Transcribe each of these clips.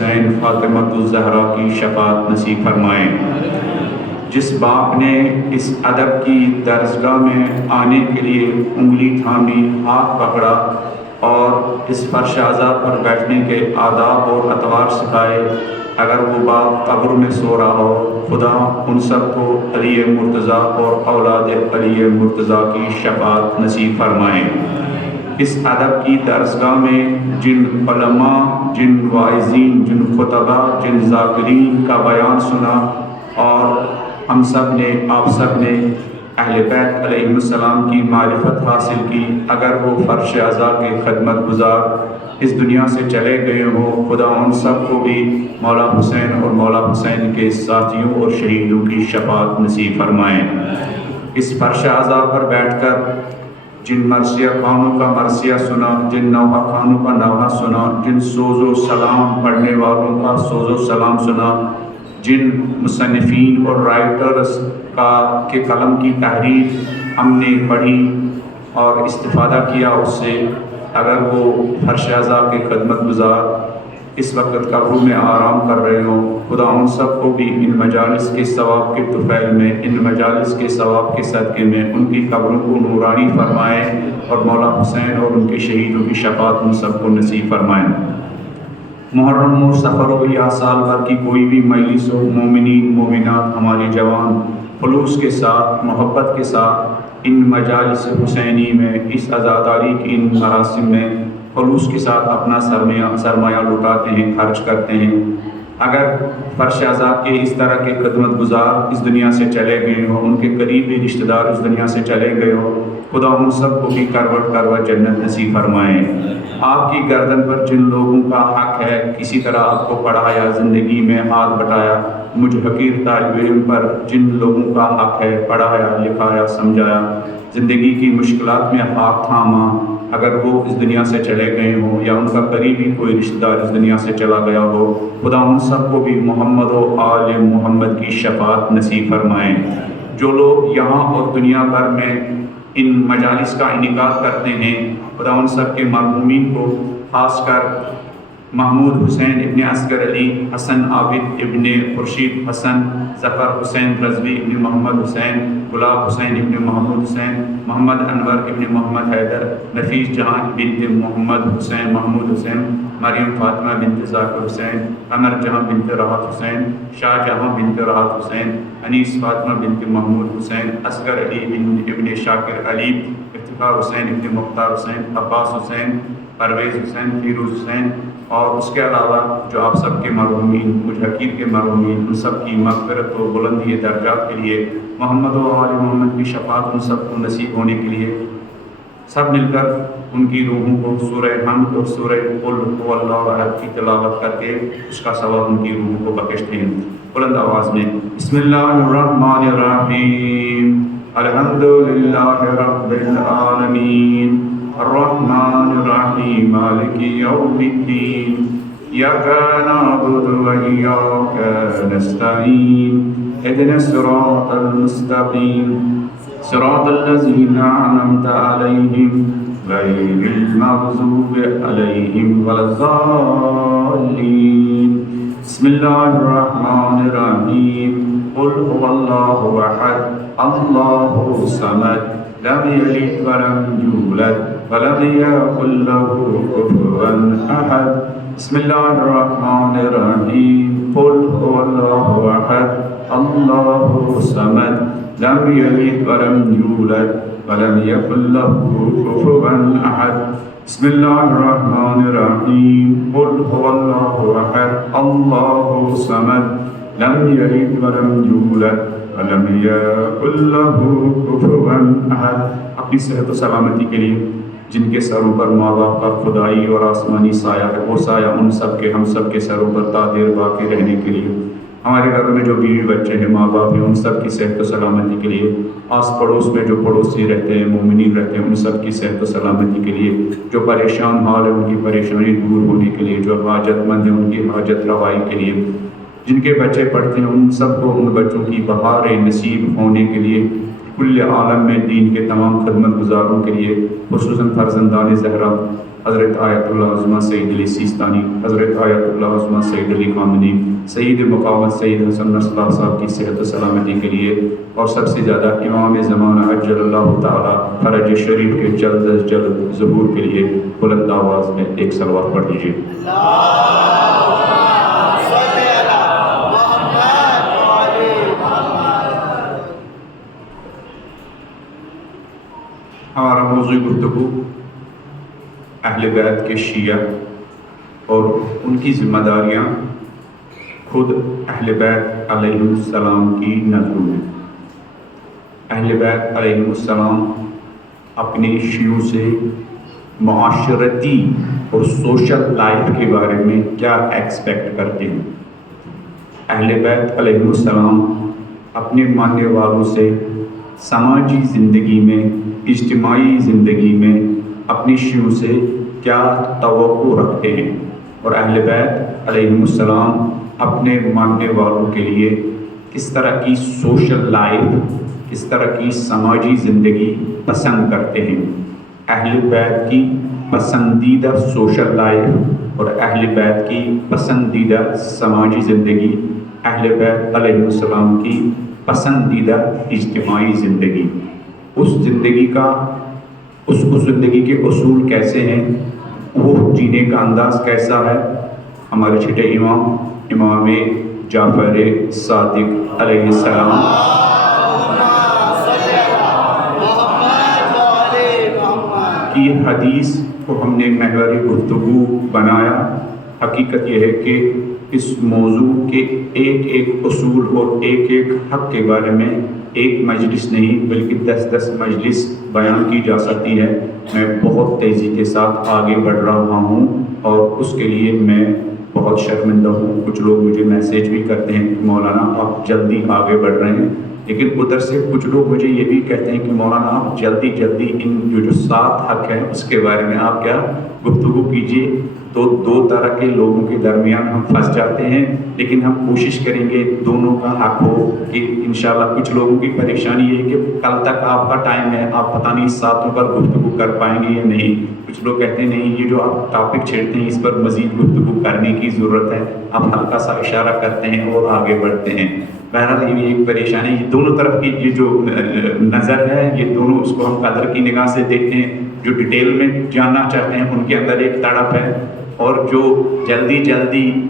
حسین فاطمۃ الزہرا کی شفاعت نصیب فرمائیں۔ جس باپ نے اس ادب کی درسگاہ میں آنے کے لیے انگلی تھامی، ہاتھ پکڑا اور اس فرش اعضا پر بیٹھنے کے آداب اور اطوار سکھائے، اگر وہ باپ قبر میں سو رہا ہو، خدا ان سب کو علی مرتضیٰ اور اولاد علی مرتضیٰ کی شفاعت نصیب فرمائیں۔ اس ادب کی درسگاہ میں جن علماء، جن واعظین، جن خطباء، جن ذاکرین کا بیان سنا اور ہم سب نے، آپ سب نے اہل بیت علیہ السلام کی معرفت حاصل کی، اگر وہ فرش اعضا کے خدمت گزار اس دنیا سے چلے گئے ہوں، خدا ان سب کو بھی مولا حسین اور مولا حسین کے ساتھیوں اور شہیدوں کی شفاعت نصیب فرمائیں۔ اس فرش اعضا پر بیٹھ کر جن مرثیہ خوانوں کا مرثیہ سنا، جن نوحہ خوانوں کا نوحہ سنا، جن سوز و سلام پڑھنے والوں کا سوز و سلام سنا، جن مصنفین اور رائٹرز کے قلم کی تحریر ہم نے پڑھی اور استفادہ کیا اس سے، اگر وہ فرش اعضا کے خدمت گزار اس وقت قبروں میں آرام کر رہے ہوں، خدا ان سب کو بھی ان مجالس کے ثواب کے طفیل میں، ان مجالس کے ثواب کے صدقے میں ان کی قبروں کو نورانی فرمائیں اور مولا حسین اور ان کے شہیدوں کی شفاعت ان سب کو نصیب فرمائیں۔ محرم ہو، سفر ہو یا سال بھر کی کوئی بھی مجلس ہو، مومنین مومنات ہمارے جوان خلوص کے ساتھ، محبت کے ساتھ ان مجالس حسینی میں، اس عزاداری کی ان مراسم میں خلوص کے ساتھ اپنا سرمایہ لٹاتے ہیں، خرچ کرتے ہیں۔ اگر فرش اعضا کے اس طرح کے خدمت گزار اس دنیا سے چلے گئے ہوں، ان کے قریبی رشتہ دار اس دنیا سے چلے گئے ہوں، خدا ان سب کو بھی کروٹ کروٹ جنت نصیب فرمائیں۔ آپ کی گردن پر جن لوگوں کا حق ہے، کسی طرح آپ کو پڑھایا، زندگی میں ہاتھ بٹایا، مجھ حقیر طالب علم پر جن لوگوں کا حق ہے، پڑھایا، لکھایا، سمجھایا، زندگی کی مشکلات میں ہاتھ تھاما، اگر وہ اس دنیا سے چلے گئے ہوں یا ان کا قریبی کوئی رشتہ دار اس دنیا سے چلا گیا ہو، خدا ان سب کو بھی محمد و آل محمد کی شفاعت نصیب فرمائیں۔ جو لوگ یہاں اور دنیا بھر میں ان مجالس کا انعقاد کرتے ہیں، خدا ان سب کے مرحومین کو، خاص کر محمود حسین ابن اصغر علی، حسن عابد ابن خورشید حسن، ظفر حسین رضوی ابن محمد حسین، گلاب حسین ابن محمود حسین، محمد انور ابن محمد حیدر، نفیس جہاں بنت محمد حسین محمود حسین، مریم فاطمہ بنت ذاکر حسین، قمر جہاں بنت راحت حسین، شاہ جہاں بنت راحت حسین، انیس فاطمہ بنت محمود حسین، اصغر علی ابن شاکر علی، افتخار حسین ابن مختار حسین، عباس حسین، پرویز حسین، فیروز حسین، اور اس کے علاوہ جو آپ سب کے مرحومین، مجھ حقیر کے مرحومین، ان سب کی مغفرت و بلندی درجات کے لیے، محمد و آل محمد کی شفاعت ان سب کو نصیب ہونے کے لیے سب مل کر ان کی روحوں کو سورہ حمد اور سورہ قل هو اللہ احد کی تلاوت کر کے اس کا ثواب ان کی روحوں کو بخشتے ہیں۔ بلند آواز میں بسم اللہ الرحمن الرحیم، الحمد للہ رب العالمین، الرحمن الرحیم، مالک یوم الدین، ایاک نعبد و ایاک نستعین، اهدنا الصراط المستقیم، صراط الذین انعمت علیہم غیر المغضوب علیہم ولا الضالین۔ بسم اللہ الرحمن الرحیم، قل هو اللہ احد، اللہ الصمد، لم یلد ولم یولد ولم یکن له کفوا احد۔ بسم اللہ الرحمن الرحیم، قل هو اللہ احد، اللہ الصمد، لم یلد ولم یولد ولم یکن له کفوا احد۔ بسم اللہ الرحمن الرحیم، قل هو اللہ احد، اللہ الصمد، لم یلد ولم یولد ولم یکن له کفوا احد۔ اپنی صحت و سلامتی کے لیے جن کے سروں پر ماں باپ کا خدائی اور آسمانی سایہ ہے، وہ سایہ ان سب کے، ہم سب کے سروں پر تا دیر باقی رہنے کے لیے، ہمارے گھروں میں جو بیوی بچے ہیں، ماں باپ ہیں، ان سب کی صحت و سلامتی کے لیے، آس پڑوس میں جو پڑوسی رہتے ہیں، مومنین رہتے ہیں، ان سب کی صحت و سلامتی کے لیے، جو پریشان حال ہے ان کی پریشانی دور ہونے کے لیے، جو حاجت مند ہیں ان کی حاجت روائی کے لیے، جن کے بچے پڑھتے ہیں ان سب کو ان بچوں کی بہار نصیب ہونے کے لیے، کل عالم میں دین کے تمام خدمت گزاروں کے لیے، خصوصاً فرزندان زہرا حضرت آیت اللہ عظمہ سید علی سیستانی، حضرت آیت اللہ عظمہ سید علی خامنی، سید مقامت سید حسن نصراللہ صاحب کی صحت و سلامتی کے لیے، اور سب سے زیادہ امام زمانہ عجل اللہ تعالی فرج شریف کے جلد از جلد ظہور کے لیے بلند آواز میں ایک صلوات پڑھ دیجیے۔ ہمارا موضوع گفتگو اہل بیت کے شیعہ اور ان کی ذمہ داریاں خود اہل بیت علیہ السلام کی نظروں میں۔ اہل بیت علیہ السلام اپنے شیعوں سے معاشرتی اور سوشل لائف کے بارے میں کیا ایکسپیکٹ کرتے ہیں؟ اہل بیت علیہ السلام اپنے ماننے والوں سے سماجی زندگی میں، اجتماعی زندگی میں اپنی شیعوں سے کیا توقع رکھتے ہیں، اور اہل بیت علیہ السلام اپنے ماننے والوں کے لیے کس طرح کی سوشل لائف، کس طرح کی سماجی زندگی پسند کرتے ہیں۔ اہل بیت کی پسندیدہ سوشل لائف اور اہل بیت کی پسندیدہ سماجی زندگی، اہل بیت علیہ السلام کی پسندیدہ اجتماعی زندگی، اس زندگی کے اصول کیسے ہیں، وہ جینے کا انداز کیسا ہے، ہمارے چھٹے امام جعفر صادق علیہ السلام کی حدیث کو ہم نے محور گفتگو بنایا۔ حقیقت یہ ہے کہ اس موضوع کے ایک ایک اصول اور ایک ایک حق کے بارے میں ایک مجلس نہیں بلکہ 10 مجلس بیان کی جا سکتی ہے۔ میں بہت تیزی کے ساتھ آگے بڑھ رہا ہوں اور اس کے لیے میں بہت شرمندہ ہوں۔ کچھ لوگ مجھے میسیج بھی کرتے ہیں کہ مولانا آپ جلدی آگے بڑھ رہے ہیں، لیکن ادھر سے کچھ لوگ مجھے یہ بھی کہتے ہیں کہ مولانا آپ جلدی ان جو 7 حق ہیں اس کے بارے میں آپ کیا گفتگو کیجئے۔ تو 2 طرح کے لوگوں کے درمیان ہم پھنس جاتے ہیں، لیکن ہم کوشش کریں گے دونوں کا حق ہو کہ انشاءاللہ کچھ لوگوں کی پریشانی یہ ہے کہ کل تک آپ کا ٹائم ہے، آپ پتہ نہیں 7 پر گفتگو کر پائیں گے یا نہیں۔ کچھ لوگ کہتے ہیں نہیں یہ جو آپ ٹاپک چھیڑتے ہیں اس پر مزید گفتگو کرنے کی ضرورت ہے، آپ ہلکا سا اشارہ کرتے ہیں اور آگے بڑھتے ہیں۔ بہرحال یہ ایک پریشانی، یہ دونوں طرف کی یہ جو نظر ہے یہ دونوں اس کو ہم قدر کی نگاہ سے دیکھتے ہیں۔ جو ڈیٹیل میں جاننا چاہتے ہیں ان کے اندر ایک تڑپ ہے، اور جو جلدی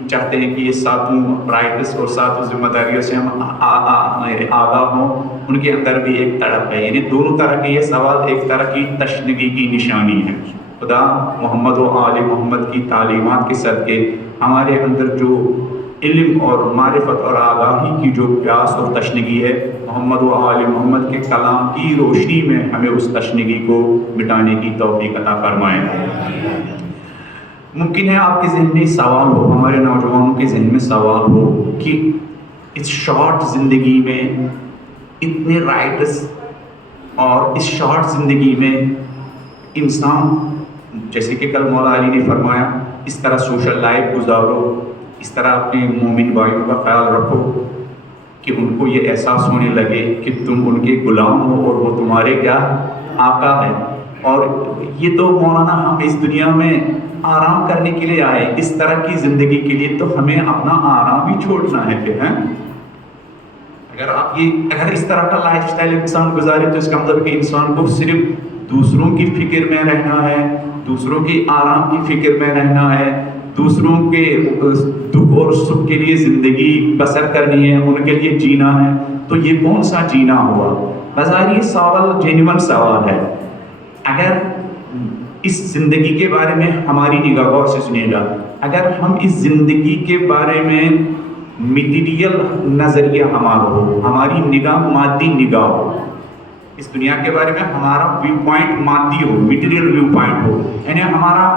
چاہتے ہیں کہ یہ 7 رائٹس اور 7 ذمہ داریوں سے ہم آگاہ ہوں، ان کے اندر بھی ایک تڑپ ہے۔ یعنی دونوں طرح کے یہ سوال ایک طرح کی تشنگی کی نشانی ہے۔ خدا محمد و آل محمد کی تعلیمات کے صدقے ہمارے اندر جو علم اور معرفت اور آگاہی کی جو پیاس اور تشنگی ہے، محمد و آل محمد کے کلام کی روشنی میں ہمیں اس تشنگی کو مٹانے کی توفیق عطا فرمائے۔ ممکن ہے آپ کے ذہن میں سوال ہو، ہمارے نوجوانوں کے ذہن میں سوال ہو کہ اس شارٹ زندگی میں اتنے رائٹس اور اس شارٹ زندگی میں انسان، جیسے کہ کل مولا علی نے فرمایا، اس طرح سوشل لائف گزارو، اس طرح اپنے مومن بھائیوں کا خیال رکھو کہ ان کو یہ احساس ہونے لگے کہ تم ان کے غلام ہو اور وہ تمہارے کیا آقا ہے۔ اور یہ تو مولانا ہم اس دنیا میں آرام کرنے کے لیے آئے، اس طرح کی زندگی کے لیے تو ہمیں اپنا آرام بھی چھوڑنا ہے پھر، ہیں؟ اگر اس طرح کا لائف سٹائل انسان گزارے تو اس کا مطلب کہ انسان کو صرف دوسروں کی فکر میں رہنا ہے، دوسروں کی آرام کی فکر میں رہنا ہے، دوسروں کے دکھ اور سکھ کے لیے زندگی بسر کرنی ہے، ان کے لیے جینا ہے۔ تو یہ کون سا جینا ہوا؟ بظاہر یہ سوال جینون سوال ہے۔ اگر اس زندگی کے بارے میں ہماری نگاہ غور سے سنیے گا، اگر ہم اس زندگی کے بارے میں میٹیریل نظریہ ہمارا ہو، ہماری نگاہ مادی نگاہ ہو، اس دنیا کے بارے میں ہمارا ویو پوائنٹ مادی ہو، میٹیریل ویو پوائنٹ ہو، یعنی ہمارا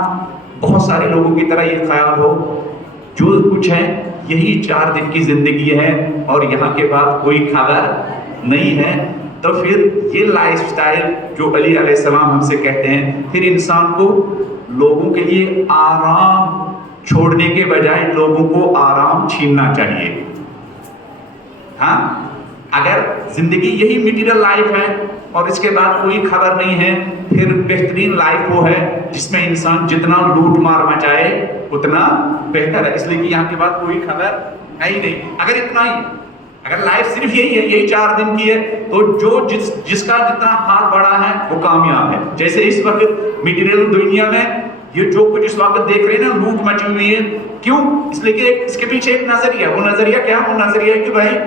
بہت سارے لوگوں کی طرح یہ خیال ہو جو کچھ ہے یہی 4 دن کی زندگی ہے اور یہاں کے بعد کوئی خبر نہیں ہے، تو پھر یہ لائف سٹائل جو علی علیہ السلام ہم سے کہتے ہیں، پھر انسان کو لوگوں کے لیے آرام چھوڑنے کے بجائے لوگوں کو آرام چھیننا چاہیے۔ ہاں، اگر زندگی یہی میٹیریل لائف ہے اور اس کے بعد کوئی خبر نہیں ہے، پھر بہترین لائف وہ ہے جس میں انسان جتنا لوٹ مار مچائے اتنا بہتر ہے، اس لیے کہ یہاں کے بعد کوئی خبر ہے ہی نہیں۔ اگر اتنا ہی، اگر لائف صرف یہی ہے، یہی 4 دن کی ہے، تو جو جس کا جتنا ہاتھ بڑا ہے وہ کامیاب ہے۔ جیسے اس وقت میٹیریل دنیا میں یہ جو کچھ اس وقت دیکھ رہے ہیں نا، لوٹ مچی ہوئی ہے، کیوں؟ اس لیے کہ اس کے پیچھے ایک نظریہ، وہ نظریہ کیا؟ وہ نظریہ کہ بھائی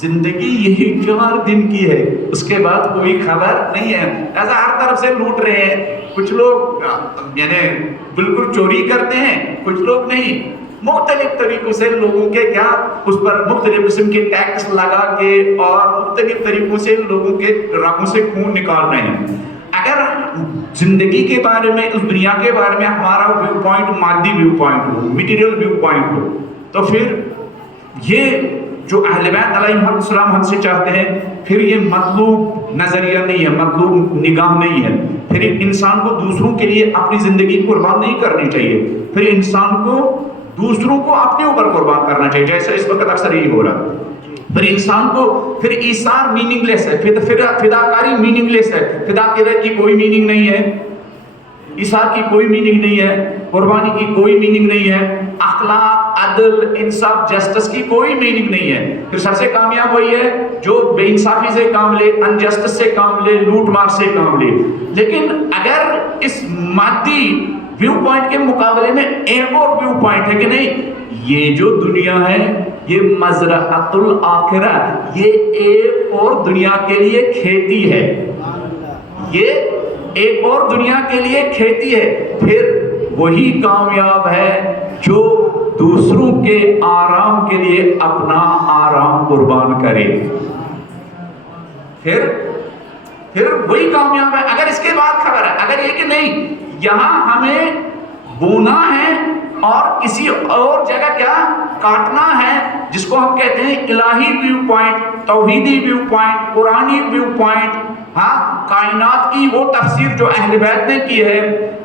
زندگی یہی 4 دن کی ہے، اس کے بعد کوئی خبر نہیں ہے، ایسا ہر طرف سے لوٹ رہے ہیں۔ کچھ لوگ یعنی بالکل چوری کرتے ہیں، کچھ لوگ نہیں، مختلف طریقوں سے لوگوں کے کیا اس پر مختلف قسم کے ٹیکس لگا کے اور مختلف طریقوں سے لوگوں کے رگوں سے خون نکال رہے ہیں۔ اگر زندگی کے بارے میں، اس دنیا کے بارے میں ہمارا ویو پوائنٹ مادی ویو پوائنٹ ہو، میٹیریل ویو پوائنٹ ہو، تو پھر یہ جو اہل بیت علیہ السلام ہم سے چاہتے ہیں، پھر یہ مطلوب نظریہ نہیں ہے، مطلوب نگاہ نہیں ہے۔ پھر انسان کو دوسروں کے لیے اپنی زندگی قربان نہیں کرنی چاہیے، پھر انسان کو دوسروں کو اپنے اوپر قربان کرنا چاہیے، جیسے اس وقت اکثر یہی ہو رہا ہے۔ پھر انسان کو پھر ایثار میننگ لیس ہے، فداکاری میننگ لیس ہے، فداکاری کی کوئی میننگ نہیں ہے، ایثار کی کوئی میننگ نہیں ہے، قربانی کی کوئی میننگ نہیں ہے، اخلاق، عدل، انصاف، جسٹس کی کوئی میننگ نہیں ہے۔ پھر سب سے کامیاب وہی ہے جو بے انصافی سے کام لے، انجسٹس سے کام لے، لوٹ مار سے کام لے۔ لیکن اگر اس مادی ویو پوائنٹ کے مقابلے میں ایک اور ویو پوائنٹ ہے کہ نہیں، یہ جو دنیا ہے یہ مزرعۃ الآخرہ، یہ ایک اور دنیا کے لیے کھیتی ہے، یہ ایک اور دنیا کے لیے کھیتی ہے۔ پھر وہی کامیاب ہے جو دوسروں کے آرام کے لیے اپنا آرام قربان کرے، پھر وہی کامیاب ہے۔ اگر اس کے بعد خبر ہے، اگر یہ کہ نہیں یہاں ہمیں بونا ہے اور کسی اور جگہ کیا کاٹنا ہے، جس کو ہم کہتے ہیں الہی ویو پوائنٹ، توحیدی ویو پوائنٹ، قرآنی ویو پوائنٹ، ہاں، کائنات کی وہ تفسیر جو اہل بیت نے کی ہے،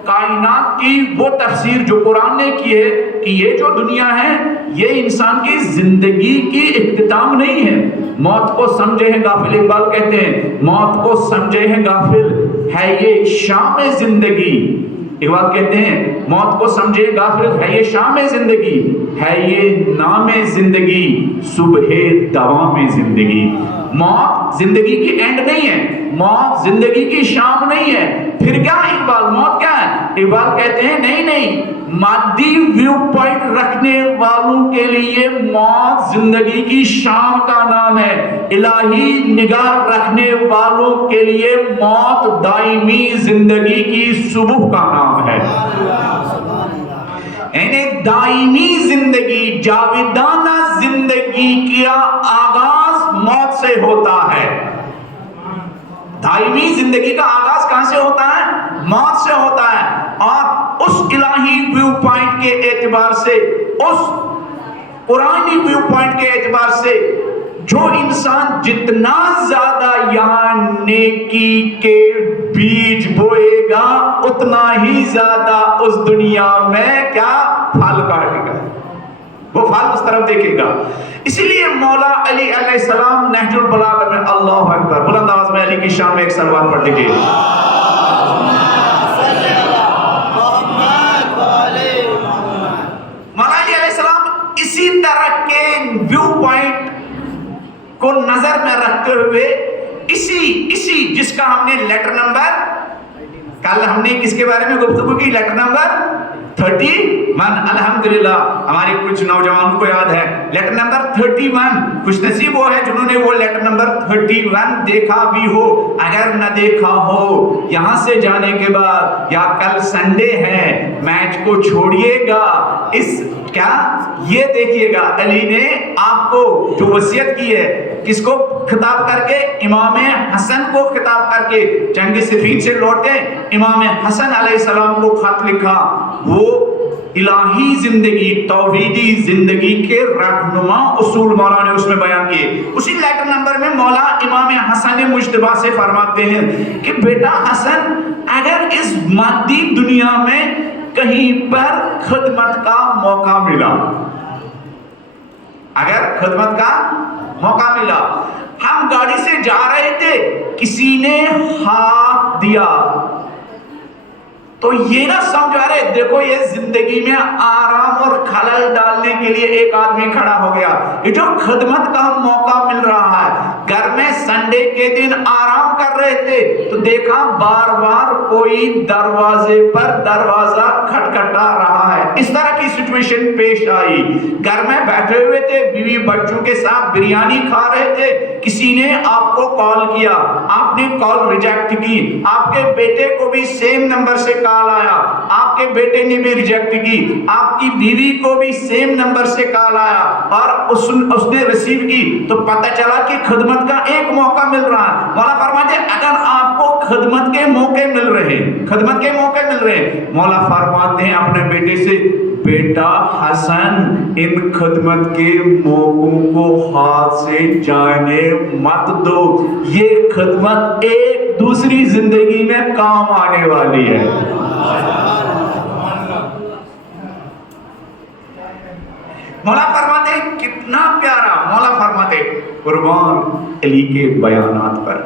کائنات کی وہ تفسیر جو قرآن نے کی ہے کہ یہ جو دنیا ہے یہ انسان کی زندگی کی اختتام نہیں ہے۔ موت کو سمجھے ہیں غافل، اقبال کہتے ہیں موت کو سمجھے ہیں غافل، ہے یہ شام زندگی۔ اقبال کہتے ہیں موت کو سمجھے غافل، ہے یہ شام زندگی، ہے یہ نام زندگی، صبح دوام زندگی۔ موت زندگی کی اینڈ نہیں ہے، موت زندگی کی شام نہیں ہے۔ پھر کیا اقبال، موت کیا ہے؟ اقبال کہتے ہیں نہیں، مادی ویو پوائنٹ رکھنے والوں کے لیے موت زندگی کی شام کا نام ہے، الہی نگاہ رکھنے والوں کے لیے موت دائمی زندگی کی صبح کا نام ہے۔ یعنی دائمی زندگی، جاویدانہ زندگی کا آغاز موت سے ہوتا ہے۔ دائمی زندگی کا آغاز کہاں سے ہوتا ہے؟ موت سے ہوتا ہے۔ اور اس الہی ویو پوائنٹ کے اعتبار سے، اس قرآنی ویو پوائنٹ کے اعتبار سے، جو انسان جتنا زیادہ یہاں نیکی کے بیج بوئے گا اتنا ہی زیادہ اس دنیا میں کیا پھل کاٹے گا، وہ پھل اس طرف دیکھے گا۔ اسی لیے مولا علی علیہ السلام نہج البلاغہ میں، اللہ اکبر، بلند آواز میں علی کی شان میں ایک صلوات پڑھ دیجئے۔ مولا علی علیہ السلام اسی طرح کے ویو پوائنٹ کو نظر میں رکھتے ہوئے اسی جس کا ہم نے لیٹر نمبر، کل ہم نے کس کے بارے میں گفتگو کی؟ Letter number 31۔ الحمدللہ ہمارے کچھ نوجوانوں کو یاد ہے لیٹر نمبر 31۔ خوش نصیب وہ ہے جنہوں نے وہ لیٹر نمبر 31 دیکھا بھی ہو، اگر نہ دیکھا ہو یہاں سے جانے کے بعد، یا کل سنڈے ہے میچ کو چھوڑیے گا، اس کیا یہ دیکھیے گا علی نے آپ کو جو وصیت کی ہے، کس کو خطاب کر کے؟ امام حسن کو خطاب کر کے، جنگ صفین سے لوٹے امام حسن علیہ السلام کو خط لکھا، وہ الہی زندگی، توحیدی زندگی کے رہنما اصول مولا نے اس میں بیان کیے۔ اسی لیٹر نمبر میں مولا امام حسن مجتبی سے فرماتے ہیں کہ بیٹا حسن، اگر اس مادی دنیا میں کہیں پر خدمت کا موقع ملا، اگر خدمت کا موقع ملا، ہم ہم گاڑی سے جا رہے تھے، کسی نے ہاتھ دیا تو یہ نہ سمجھا رہے دیکھو یہ زندگی میں آرام اور خلل ڈالنے کے لیے ایک آدمی کھڑا ہو گیا، یہ جو خدمت کا موقع مل رہا ہے۔ گھر میں سنڈے کے دن آرام کر رہے تھے تو دیکھا بار بار کوئی دروازے پر دروازہ کھٹکھٹا رہا ہے، اس طرح کی سچویشن پیش آئی۔ گھر میں بیٹھے ہوئے تھے، بیوی بچوں کے ساتھ بریانی کھا رہے تھے، کسی نے آپ کو کال کیا، آپ نے کال ریجیکٹ کی، آپ کے بیٹے کو بھی سیم نمبر سے کال آیا، آپ کے بیٹے نے بھی ریجیکٹ کی، آپ کی بیوی کو بھی سیم نمبر سے کال آیا اور اس نے ریسیو کی، تو پتہ چلا کہ خدمت کا ایک موقع مل رہا ہے۔ مولا فرماتے ہیں اگر آپ کو خدمت کے موقع مل رہے ہیں، خدمت کے موقع مل رہے ہیں، مولا فرماتے ہیں اپنے بیٹے سے، بیٹا حسن ان خدمت کے موقعوں کو ہاتھ سے جانے مت دو، یہ خدمت ایک دوسری زندگی میں کام آنے والی ہے۔ مولا فرماتے ہیں کتنا پیارا، مولا فرماتے قربان علی کے بیانات پر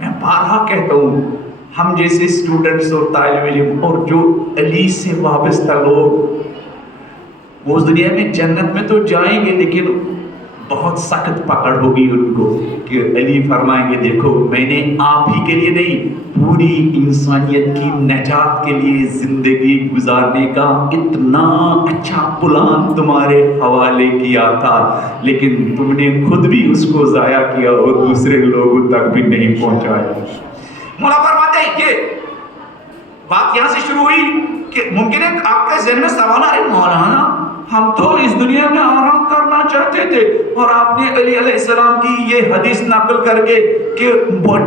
میں بارہا کہتا ہوں، ہم جیسے اسٹوڈنٹس اور طالب علم اور جو علی سے وابستہ لوگ وہ اس دنیا میں جنت میں تو جائیں گے لیکن بہت سخت پکڑ ہوگی ان کو کہ علی فرمائیں گے دیکھو میں نے آپ ہی کے لیے نہیں پوری انسانیت کی نجات کے لیے زندگی گزارنے کا اتنا اچھا پلان تمہارے حوالے کیا تھا، لیکن تم نے خود بھی اس کو ضائع کیا اور دوسرے لوگوں تک بھی نہیں پہنچایا۔ مولا فرماتے ہیں یہ بات یہاں سے شروع ہوئی کہ ممکن ہے آپ کے ذہن میں سوال آئے مولانا ہم تو اس دنیا میں آرام کرنا چاہتے تھے اور آپ نے علی علیہ السلام کی یہ حدیث نقل کر کے کہ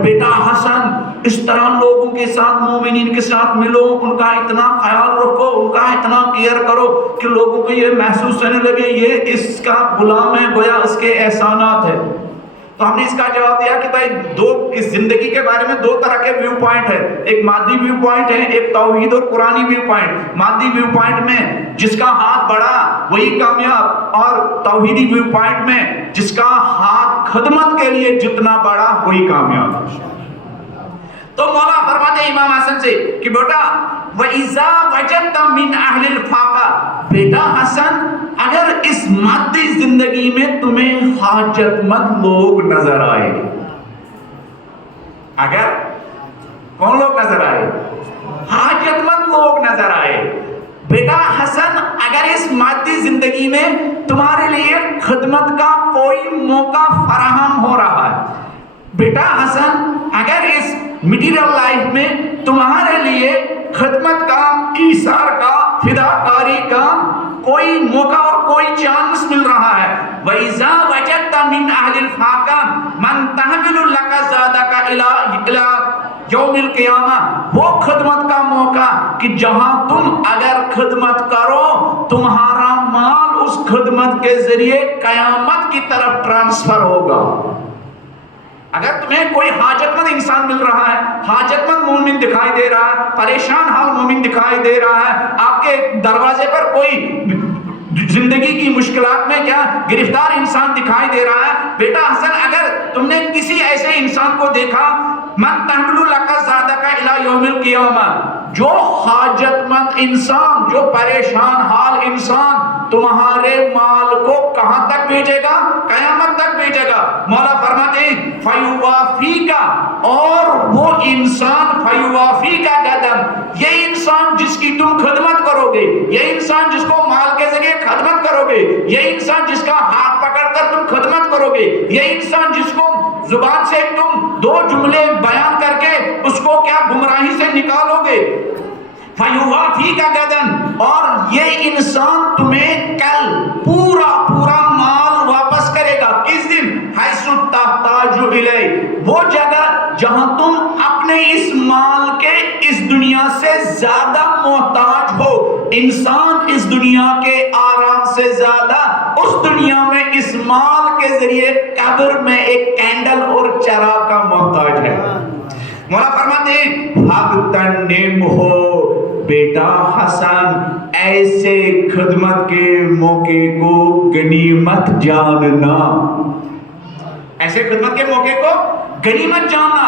بیٹا حسن اس طرح لوگوں کے ساتھ مومنین کے ساتھ ملو، ان کا اتنا خیال رکھو، ان کا اتنا کیئر کرو کہ لوگوں کو یہ محسوس ہونے لگے یہ اس کا غلام ہے، گویا اس کے احسانات ہے۔ تو ہم نے اس کا جواب دیا کہ بھائی اس زندگی کے بارے میں دو طرح کے ویو پوائنٹ ہے، ایک مادی ویو پوائنٹ ہے، ایک توحید اور قرآنی ویو پوائنٹ۔ مادی ویو پوائنٹ میں جس کا ہاتھ بڑا وہی کامیاب، اور توحیدی ویو پوائنٹ میں جس کا ہاتھ خدمت کے لیے جتنا بڑا وہی کامیاب۔ تو مولا فرماتے ہیں امام حسن سے کہ بیٹا وَإِذَا وَجَدْتَ مِنْ أَهْلِ الْفَاقَةِ، بیٹا حسن اگر اس مادی زندگی میں تمہیں حاجت مند لوگ نظر آئے، اگر کون لوگ نظر آئے؟ حاجت مند لوگ نظر آئے، بیٹا حسن اگر اس مادی زندگی میں تمہارے لیے خدمت کا کوئی موقع فراہم ہو رہا ہے، بیٹا حسن اگر اس میٹیریل لائف میں تمہارے لیے خدمت کا، ایثار کا، فداکاری کا کوئی موقع اور کوئی چانس مل رہا ہے، وَإِذَا وَجَدْتَ مِنْ أَهْلِ الْفَاقَةِ مَنْ تَحْمِلُ لَكَ زَادَكَ إِلَى يَوْمِ الْقِيَامَةِ، وہ خدمت کا موقع کہ جہاں تم اگر خدمت کرو تمہارا مال اس خدمت کے ذریعے قیامت کی طرف ٹرانسفر ہوگا۔ اگر تمہیں کوئی حاجت مند انسان مل رہا ہے، حاجت مند مومن دکھائی دے رہا ہے، پریشان حال مومن دکھائی دے رہا ہے، آپ کے دروازے پر کوئی زندگی کی مشکلات میں کیا گرفتار انسان دکھائی دے رہا ہے، بیٹا حسن اگر تم نے کسی ایسے انسان کو دیکھا من تحمل لک زادک الی یوم القیامہ، جو حاجت مند انسان، جو پریشان حال انسان تمہارے مال کو کہاں تک بھیجے گا؟ قیامت تک بھیجے گا۔ مولا فرماتے ہیں فیوافیکا، اور وہ انسان فیوافیکا غدن، یہ انسان جس کی تم خدمت کرو گے، یہ انسان جس کو مال کے ذریعے خدمت کرو گے، یہ انسان جس کا ہاتھ پکڑ کر تم خدمت کرو گے، یہ انسان جس کو زبان سے تم دو جملے بیان کر کے اس کو کیا گمراہی سے نکالو گے، فیوافیکا غدن، اور یہ انسان تمہیں کل پورا مال واپس کرے گا۔ کس دن؟ حیث تحتاج الیہ، وہ جگہ جہاں تم اپنے اس مال کے اس دنیا سے زیادہ محتاج ہو۔ انسان اس دنیا کے آرام سے زیادہ اس دنیا میں اس مال کے ذریعے قبر میں ایک کینڈل اور چراغ کا محتاج ہے۔ مولا فرماتے ہیں بھاگتن ہو بیٹا حسن، ایسے خدمت کے موقع کو غنیمت جاننا۔ ایسے خدمت کے موقع کو غنیمت جاننا،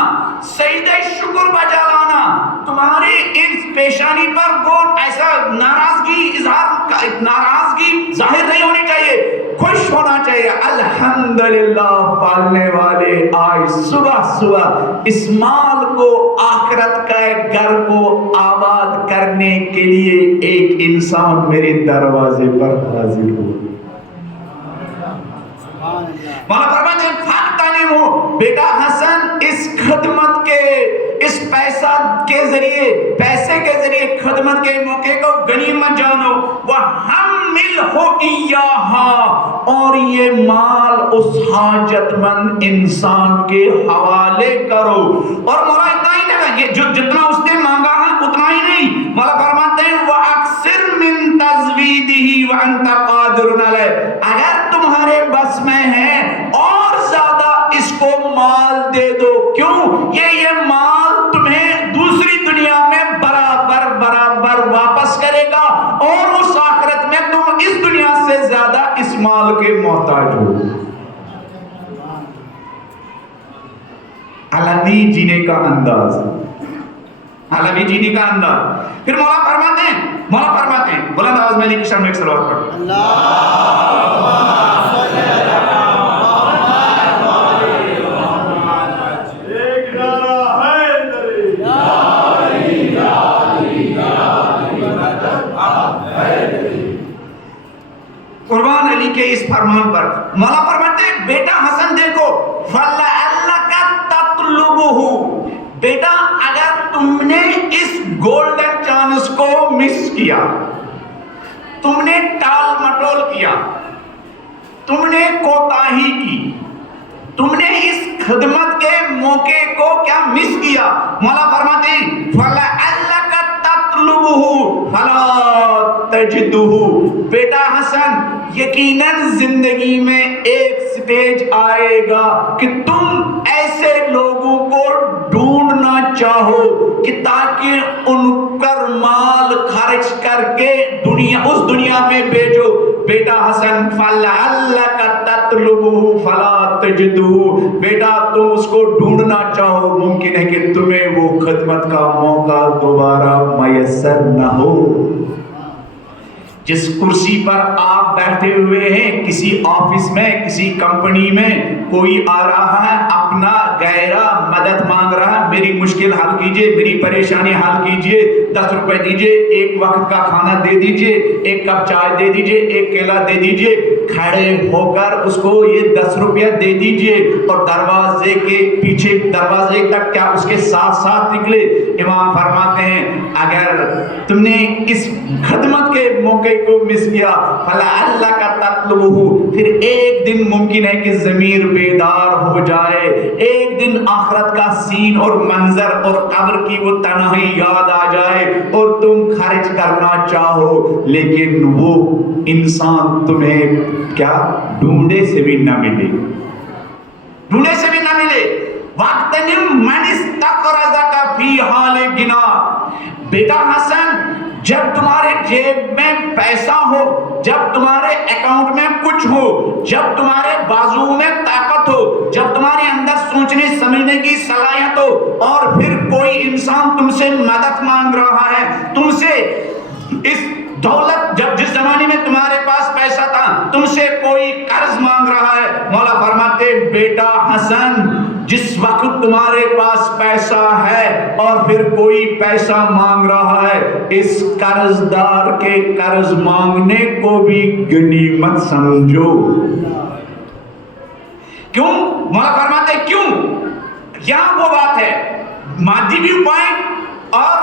سجدہ شکر بجا لانا، تمہاری اس پیشانی پر کوئی ایسا ناراضگی ظاہر نہیں ہونی چاہیے، خوش ہونا چاہیے۔ الحمدللہ پالنے والے آج صبح صبح اس مال کو، آخرت کا گھر کو آباد کرنے کے لیے ایک انسان میرے دروازے پر حاضر ہو۔ مولا فرماتے ہیں فَاغْتَنِمْهُ، بیٹا حسن اس خدمت کے، اس پیسے کے ذریعے خدمت کے موقع کو غنیمت جانو، وَحَمِّلْهُ إِيَّاهَا، اور یہ مال اس حاجت مند انسان کے حوالے کرو۔ اور مولا اتنا ہی نہیں، یہ جتنا اس نے مانگا ہے اتنا ہی نہیں، مولا فرماتے ہیں وَأَكْثِرْ مِن تَزْوِيدِهِ وَأَنْتَ قَادِرٌ عَلَيْهِ، اگر تمہارے بس میں ہے اور زیادہ اس کو مال دے دو، کیوں؟ یہ مال تمہیں دوسری دنیا میں برابر واپس کرے گا، اور اس آخرت میں تم اس دنیا سے زیادہ اس مال کے محتاج ہو۔ علوی جینے کا انداز، علوی جینے کا انداز۔ پھر مولا فرماتے ہیں بلند آواز میں علی کی شان میں ایک صلوات پڑھو۔ قربان علی کے اس فرمان پر مولا فرماتے ہیں بیٹا حسن دیکھو، فَلَعَلَّكَ تَطْلُبُهُ، بیٹا اگر تم نے اس گولڈن چانس کو مس کیا، تم نے ٹال مٹول کیا، تم نے کوتاہی کی، تم نے اس خدمت کے موقع کو کیا مس کیا، مولا فرماتے ہیں فَلَعَلَّكَ تَطْلُبُهُ فَلَا تَجِدُهُ، بیٹا حسن یقیناً زندگی میں ایک سٹیج آئے گا کہ تم ایسے لوگوں کو ڈھونڈنا چاہو کہ تاکہ ان پر مال خرچ کر کے اس دنیا میں بھیجو۔ بیٹا حسن فَلَعَلَّكَ تَطْلُبُهُ فَلَا تَجِدُهُ، بیٹا تم اس کو ڈھونڈنا چاہو، ممکن ہے کہ تمہیں وہ خدمت کا موقع دوبارہ میسر نہ ہو۔ جس کرسی پر آپ بیٹھے ہوئے ہیں، کسی آفس میں، کسی کمپنی میں، کوئی آ رہا ہے اپنا گہرا مدد مانگ رہا ہے، میری مشکل حل کیجئے، میری پریشانی حل کیجئے، 10 روپے دیجئے، ایک وقت کا کھانا دے دیجئے، ایک کپ چائے دے دیجئے، ایک کیلا دے دیجئے، کھڑے ہو کر اس کو یہ 10 روپیہ دے دیجئے اور دروازے کے پیچھے، دروازے تک کیا اس کے ساتھ ساتھ نکلے۔ امام فرماتے ہیں اگر تم نے اس خدمت کے موقع کو مس کیا، فَلَعَلَّكَ تَطْلُبُهُ، پھر ایک دن ممکن ہے کہ ضمیر بیدار ہو جائے، ایک دن آخرت کا سین اور منظر اور قبر کی وہ تنہائی یاد آ جائے اور تم خرچ کرنا چاہو، لیکن وہ انسان تمہیں کیا ڈھونڈے سے بھی نہ ملے، ڈھونڈے سے بھی نہ ملے۔ وَاغْتَنِمْ مَنِ اسْتَقْرَضَكَ فِي حَالِ غِنَاكَ، بیٹا حسن جب تمہارے جیب میں پیسہ ہو، جب تمہارے اکاؤنٹ میں کچھ ہو، جب تمہارے بازو میں طاقت ہو، جب تمہارے اندر سوچنے سمجھنے کی صلاحیت ہو، اور پھر کوئی انسان تم سے مدد مانگ رہا ہے، تم سے اس دولت، جب جس زمانے میں تمہارے پاس پیسہ تھا تم سے کوئی قرض مانگ رہا ہے، مولا فرماتے بیٹا حسن جس وقت تمہارے پاس پیسہ ہے اور پھر کوئی پیسہ مانگ رہا ہے، اس قرض دار کے قرض مانگنے کو بھی غنیمت سمجھو۔ کیوں؟ مولا فرماتے کیوں؟ یہاں وہ بات ہے، مادی ویو پوائنٹ اور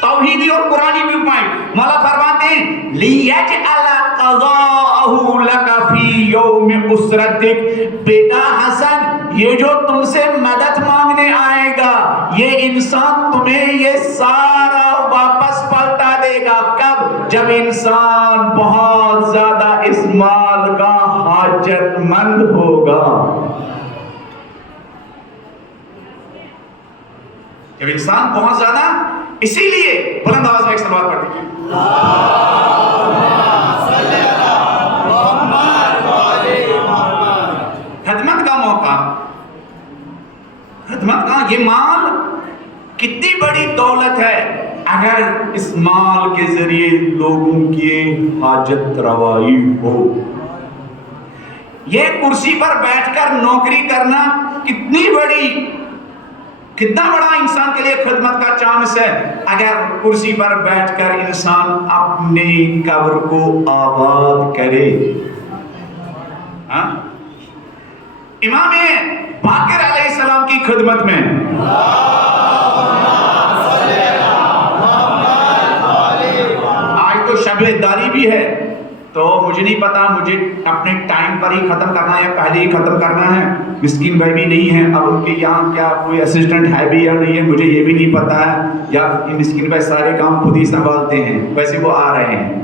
توحیدی اور قرآنی ویو پوائنٹ۔ مولا فرماتے ہیں لِيَجْعَلَ قَضَاءَهُ لَكَ فِي يَوْمِ أُسْرَتِكَ، بیٹا حسن یہ جو تم سے مدد مانگنے آئے گا، یہ انسان تمہیں یہ سارا واپس پلٹا دے گا۔ کب؟ جب انسان بہت زیادہ اس مال کا حاجت مند ہوگا، جب انسان بہت زیادہ، اسی لیے بلند آواز میں ایک صلوات پڑھ دیجیے۔ خدمت کا موقع دیکھنا یہ مال کتنی بڑی دولت ہے اگر اس مال کے ذریعے لوگوں کی حاجت روائی ہو. یہ کرسی پر بیٹھ کر نوکری کرنا کتنا بڑا انسان کے لیے خدمت کا چانس ہے اگر کرسی پر بیٹھ کر انسان اپنی قبر کو آباد کرے. امام باقر علیہ السلام کی خدمت میں آج تو شب داری بھی ہے تو مجھے نہیں پتا مجھے اپنے ٹائم پر ہی ختم کرنا ہے یا پہلے ہی ختم کرنا ہے. مسکین بھائی بھی نہیں ہے, اب ان کے یہاں کیا کوئی اسسٹنٹ ہے بھی یا نہیں ہے مجھے یہ بھی نہیں پتا ہے, یا یہ مسکین بھائی سارے کام خود ہی سنبھالتے ہیں. ویسے وہ آ رہے ہیں.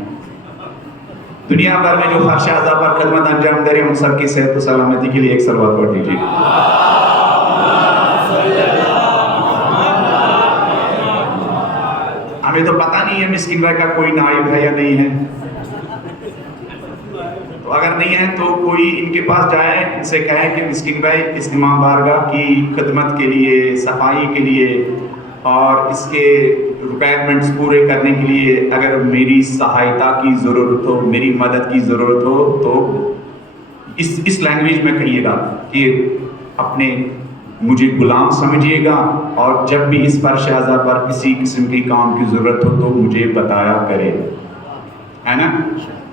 دنیا بھر میں جو فرش اعضاء پر خدمت انجام دے رہے ہیں ان سب کی صحت و سلامتی کے لیے ایک صلوات پڑھ دیجیے. ہمیں تو پتہ نہیں ہے مسکین بھائی کا کوئی نائب ہے یا نہیں ہے, تو اگر نہیں ہے تو کوئی ان کے پاس جائے, ان سے کہے کہ مسکین بھائی اس امام بارگاہ کی خدمت کے لیے, صفائی کے لیے اور اس کے ریکوائرمنٹس پورے کرنے کے لیے اگر میری سہایتا کی ضرورت ہو, میری مدد کی ضرورت ہو تو اس لینگویج میں کہیے گا کہ اپنے مجھے غلام سمجھیے گا, اور جب بھی اس فرش اعضاء پر کسی قسم کی کام کی ضرورت ہو تو مجھے بتایا کرے, ہے نا.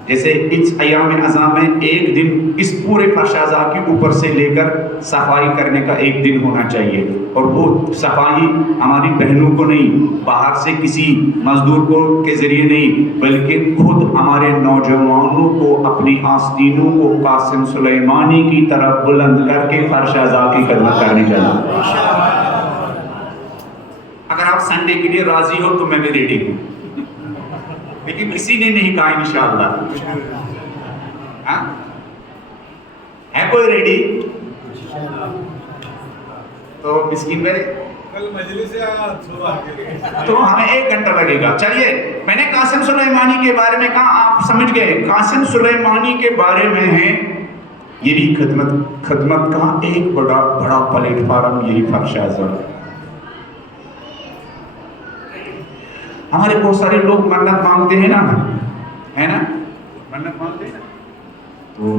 جیسے اس ایام اعضاء میں ایک دن اس پورے فرش اعضاء کے اوپر سے لے کر صفائی کرنے کا ایک دن ہونا چاہیے, اور وہ صفائی ہماری بہنوں کو نہیں, باہر سے کسی مزدور کو کے ذریعے نہیں, بلکہ خود ہمارے نوجوانوں کو اپنی آستینوں کو قاسم سلیمانی کی طرف بلند کر کے فرش اعضاء کی خدمت کرنی چاہیے. اگر آپ سنڈے کے لیے راضی ہو تو میں بھی ریڈی ہوں, لیکن کسی نے نہیں کہا انشاءاللہ. ہے کوئی ریڈی؟ تو مسکین بھائی تو ہمیں 1 گھنٹہ لگے گا. چلیے, میں نے قاسم سلیمانی کے بارے میں کہا, آپ سمجھ گئے قاسم سلیمانی کے بارے میں ہے. یہ بھی خدمت کا ایک بڑا پلیٹ فارم یہی فرش اعضاء. ہمارے بہت سارے لوگ منت مانگتے ہیں نا, ہے نا, منت مانگتے ہیں نا, تو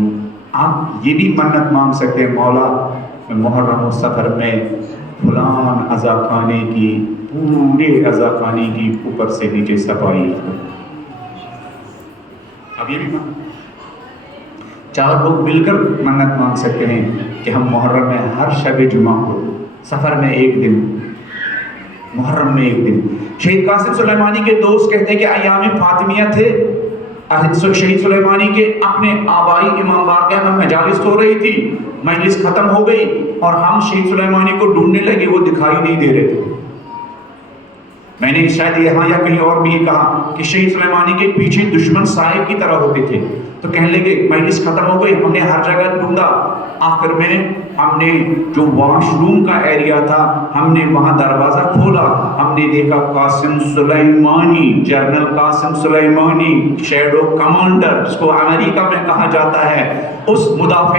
آپ یہ بھی منت مانگ سکتے ہیں, مولا محرم و سفر میں فلان عزا خانے کی, پورے عزا خانے کی اوپر سے نیچے صفائی. اب یہ بھی 4 لوگ مل کر منت مانگ سکتے ہیں کہ ہم محرم میں ہر شب جمعہ کو, سفر میں 1 دن, محرم میں 1 دن. شہید قاسم سلیمانی کے دوست کہتے ہیں کہ ایام فاطمیہ تھے, شہید سلیمانی کے اپنے آبائی امام بارگاہ میں مجالس ہو رہی تھی, مجلس ختم ہو گئی اور ہم شہید سلیمانی کو ڈھونڈنے لگے, وہ دکھائی نہیں دے رہے تھے. میں نے شاید یہاں یا کہیں اور بھی کہا کہ شہید سلیمانی کے پیچھے دشمن سائے کی طرح ہوتے تھے. تو کہنے لگے مجلس ختم ہو گئی, ہم نے ہر جگہ ڈھونڈا, آخر میں ہم نے جو واش روم کا ایریا تھا ہم نے وہاں دروازہ کھولا, ہم نے دیکھا قاسم سلیمانی, جنرل قاسم سلیمانی, شیڈو کمانڈر جس کو امریکہ میں کہا جاتا ہے, اس مدافع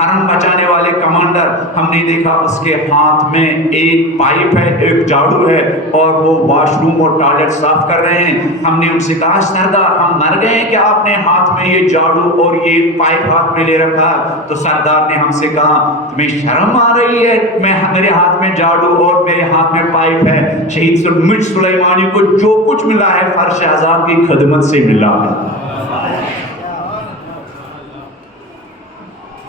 حرم بچانے والے کمانڈر, ہم نے دیکھا اس کے ہاتھ میں ایک پائپ ہے, ایک جھاڑو ہے, اور وہ واش روم اور ٹوائلٹ صاف کر رہے ہیں. ہم نے ان سے کہا سردار ہم مر گئے کہ آپ نے ہاتھ میں یہ جھاڑو اور یہ پائپ ہاتھ میں لے رکھا. تو سردار نے ہم سے کہا تمہیں شرم آ رہی ہے, میرے ہاتھ میں جھاڑو اور میرے ہاتھ میں پائپ ہے. شہید مجھ سلیمانی کو جو کچھ ملا ہے فرش اعضاء کی خدمت سے ملا ہے.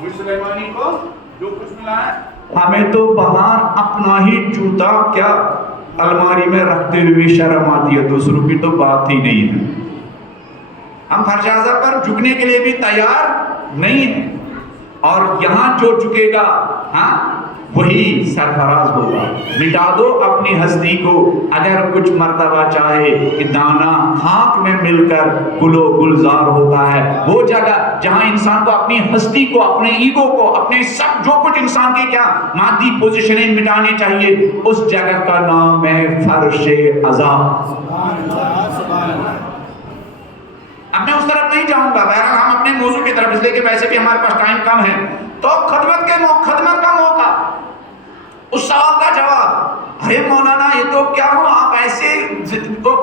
مجھ سلیمانی کو جو کچھ ملا ہے, ہمیں تو باہر اپنا ہی جوتا کیا الماری میں رکھتے ہوئے شرم آتی ہے, دوسروں کی تو بات ہی نہیں ہے. ہم فرش اعضاء پر جھکنے کے لیے بھی تیار نہیں ہیں, اور یہاں جو جھکے گا وہی سرفراز ہوگا. مٹا دو اپنی ہستی کو, اگر کچھ مرتبہ چاہے کہ دانا خاک میں مل کر گل و گلزار ہوتا ہے. وہ جگہ جہاں انسان کو اپنی ہستی کو, اپنے ایگو کو, اپنے سب جو کچھ انسان کی کیا مادی پوزیشنیں مٹانی چاہیے, اس جگہ کا نام ہے فرش اعضاء. اب میں اس طرف نہیں جاؤں گا, بہرحال ہم اپنے موضوع کی طرف, اس لیے کہ ویسے بھی ہمارے پاس ٹائم کم ہے. تو خدمت کا موقع, اس سوال کا جواب، ارے مولانا یہ تو کیا ہو، آپ ایسے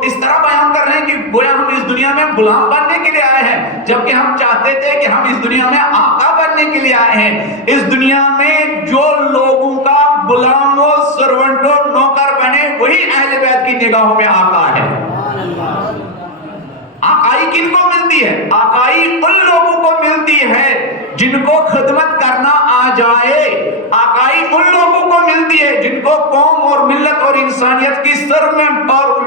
اس طرح بیان کر رہے ہیں کہ گویا ہم اس دنیا میں غلام بننے کے لیے آئے ہیں، جبکہ ہم چاہتے تھے کہ ہم اس دنیا میں آقا بننے کے لیے آئے ہیں۔ اس دنیا میں جو لوگوں کا غلام و سرونٹ و نوکر بنے وہی اہل بیت کی نگاہوں میں آقا ہے۔ آقائی کن کو ملتی ہے؟ آقائی ان لوگوں کو ملتی ہے جن کو خدمت کرنا آ جائے۔ آقائی ان لوگوں کو ملتی ہے جن کو قوم اور ملت اور انسانیت کی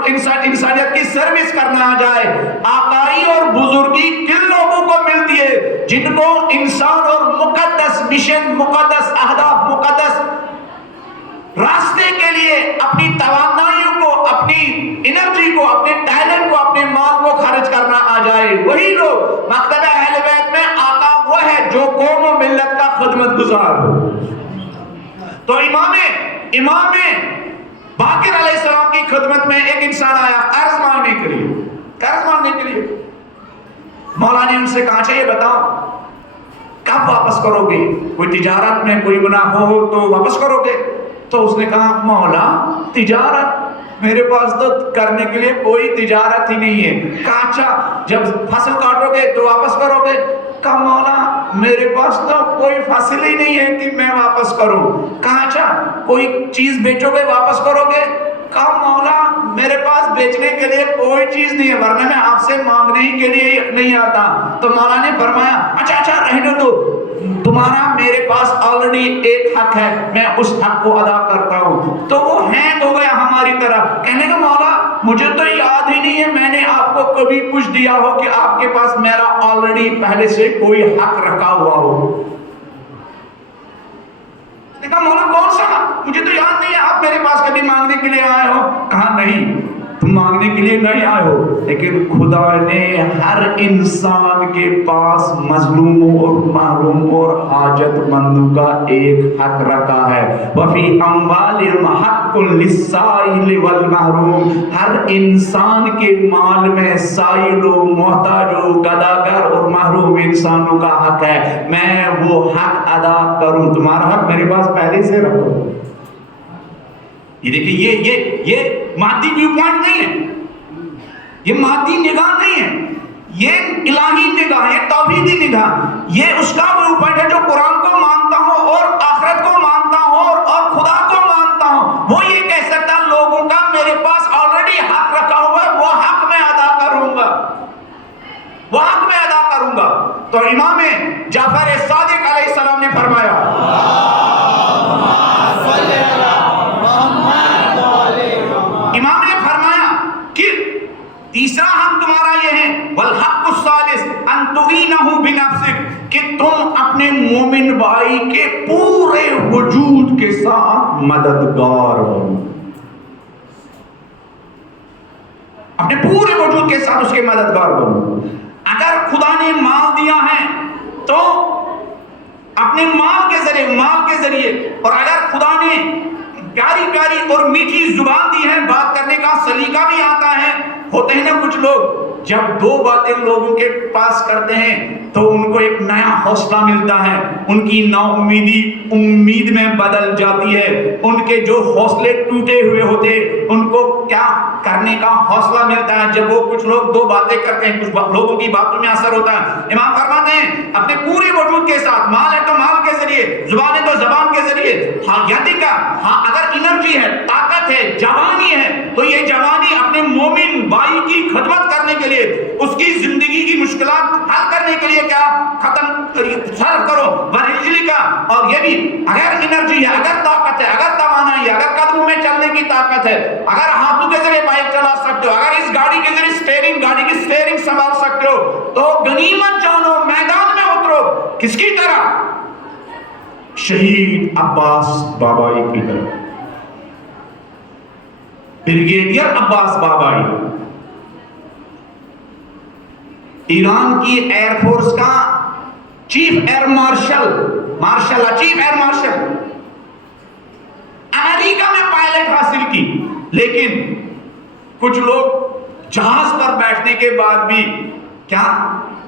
انسانیت کی سروس کرنا آ جائے۔ آقائی اور بزرگی کن لوگوں کو ملتی ہے جن کو انسان اور مقدس مشن، مقدس اہداف، مقدس راستے کے لیے اپنی توانائیوں کو، اپنی انرجی کو، اپنے ٹیلنٹ کو، اپنے مال کو خرچ کرنا آ جائے۔ وہی لوگ مکتبہ اہل بیت میں آقا وہ ہے جو قوم و ملت کا خدمت گزار ہو۔ تو امام باقر علیہ السلام کی خدمت میں ایک انسان آیا قرض مانگنے کے لیے۔ مولا نے ان سے کہا اچھا یہ بتاؤ کب واپس کرو گے؟ کوئی تجارت میں کوئی منافع ہو تو واپس کرو گے؟ تو اس نے کہا مولا تجارت میرے پاس تو کرنے کے لیے کوئی تجارت ہی نہیں ہے۔ کہا اچھا جب فصل کاٹو گے تو واپس کرو گے؟ کہا مولا میرے پاس تو کوئی فصل ہی نہیں ہے کہ میں واپس کروں۔ کہا اچھا کوئی چیز بیچو گے واپس کرو گے؟ کہا مولا میرے پاس بیچنے کے لیے کوئی چیز نہیں ہے، ورنہ میں آپ سے مانگنے ہی کے لیے نہیں آتا۔ تو مولا نے فرمایا اچھا رہنے دو، تمہارا میرے پاس آلریڈی ایک حق ہے، میں اس حق کو ادا کرتا ہوں۔ تو وہ ہینگ ہو گیا ہماری طرح، کہنے کا مولا مجھے تو یاد ہی نہیں ہے میں نے آپ کو کبھی کچھ دیا ہو کہ آپ کے پاس میرا آلریڈی پہلے سے کوئی حق رکھا ہوا ہو۔ کہا مولا کون سا حق؟ مجھے تو یاد نہیں ہے آپ میرے پاس کبھی مانگنے کے لیے آئے ہو۔ کہا نہیں تم مانگنے کے لیے نہیں آئے ہو، لیکن خدا نے ہر انسان کے پاس مظلوموں اور محروم اور حاجت مندوں کا ایک حق رکھا ہے۔ وفی اموالہم حق للسائل والمحروم، ہر انسان کے مال میں سائل و محتاج و گداگر اور محروم انسانوں کا حق ہے۔ میں وہ حق ادا کروں، تمہارا حق میرے پاس پہلے سے رکھو۔ یہ دیکھیں یہ مادی ویو پوائنٹ نہیں ہے، یہ مادی نگاہ نہیں ہے، یہ الہی نگاہ، یہ توحیدی نگاہ، یہ اس کا ویو پوائنٹ ہے جو قرآن کو مانتا ہو اور آخرت کو مانتا ہو اور خدا کو مانتا ہو۔ وہ یہ کہہ سکتا لوگوں کا میرے پاس آلریڈی حق رکھا ہوا ہے، وہ حق میں ادا کروں گا، وہ حق میں ادا کروں گا۔ تو امام جعفر صادق علیہ السلام نے فرمایا تیسرا حق تمہارا یہ ہے والحق الثالث ان تعینہ بنفسک، کہ تم اپنے مومن بھائی کے پورے وجود کے ساتھ مددگار ہو، اپنے پورے وجود کے ساتھ اس کے مددگار بنو۔ اگر خدا نے مال دیا ہے تو اپنے مال کے ذریعے، اور اگر خدا نے پیاری اور میٹھی زبان دی ہے، بات کرنے کا سلیقہ بھی آتا ہے، ہوتے ہیں نا کچھ لوگ جب دو باتیں لوگوں کے پاس کرتے ہیں تو ان کو ایک نیا حوصلہ ملتا ہے، ان کی نا امیدی امید میں بدل جاتی ہے، ان کے جو حوصلے ٹوٹے ہوئے ہوتے ان کو کیا کرنے کا حوصلہ ملتا ہے جب وہ کچھ لوگ دو باتیں کرتے ہیں، کچھ لوگوں کی باتوں میں اثر ہوتا ہے۔ امام فرماتے ہیں اپنے پورے وجود کے ساتھ، مال ہے تو مال کے ذریعے، زبان ہے تو زبان کے ذریعے، اگر انرجی ہے، طاقت ہے، جوانی ہے تو یہ جوانی اپنے مومن بھائی کی خدمت کرنے کے لیے، اس کی زندگی کی مشکلات حل کرنے کے لیے کیا صرف کرو ورجلی کا۔ اور یہ بھی اگر انرجی ہے، اگر طاقت ہے، اگر توانائی ہے، اگر قدموں میں چلنے کی طاقت ہے، اگر ہاتھوں کے ذریعے بائک چلا سکتے ہو، اگر اس گاڑی کے ذریعے گاڑی کی سٹیئرنگ سنبھال سکتے ہو تو غنیمت جانو، میدان میں اترو۔ کس کی طرح؟ شہید عباس بابائی کی طرح، بریگیڈیئر عباس بابائی، ایران کی ایئر فورس کا چیف ایئر مارشل، امریکہ میں پائلٹ حاصل کی، لیکن کچھ لوگ جہاز پر بیٹھنے کے بعد بھی کیا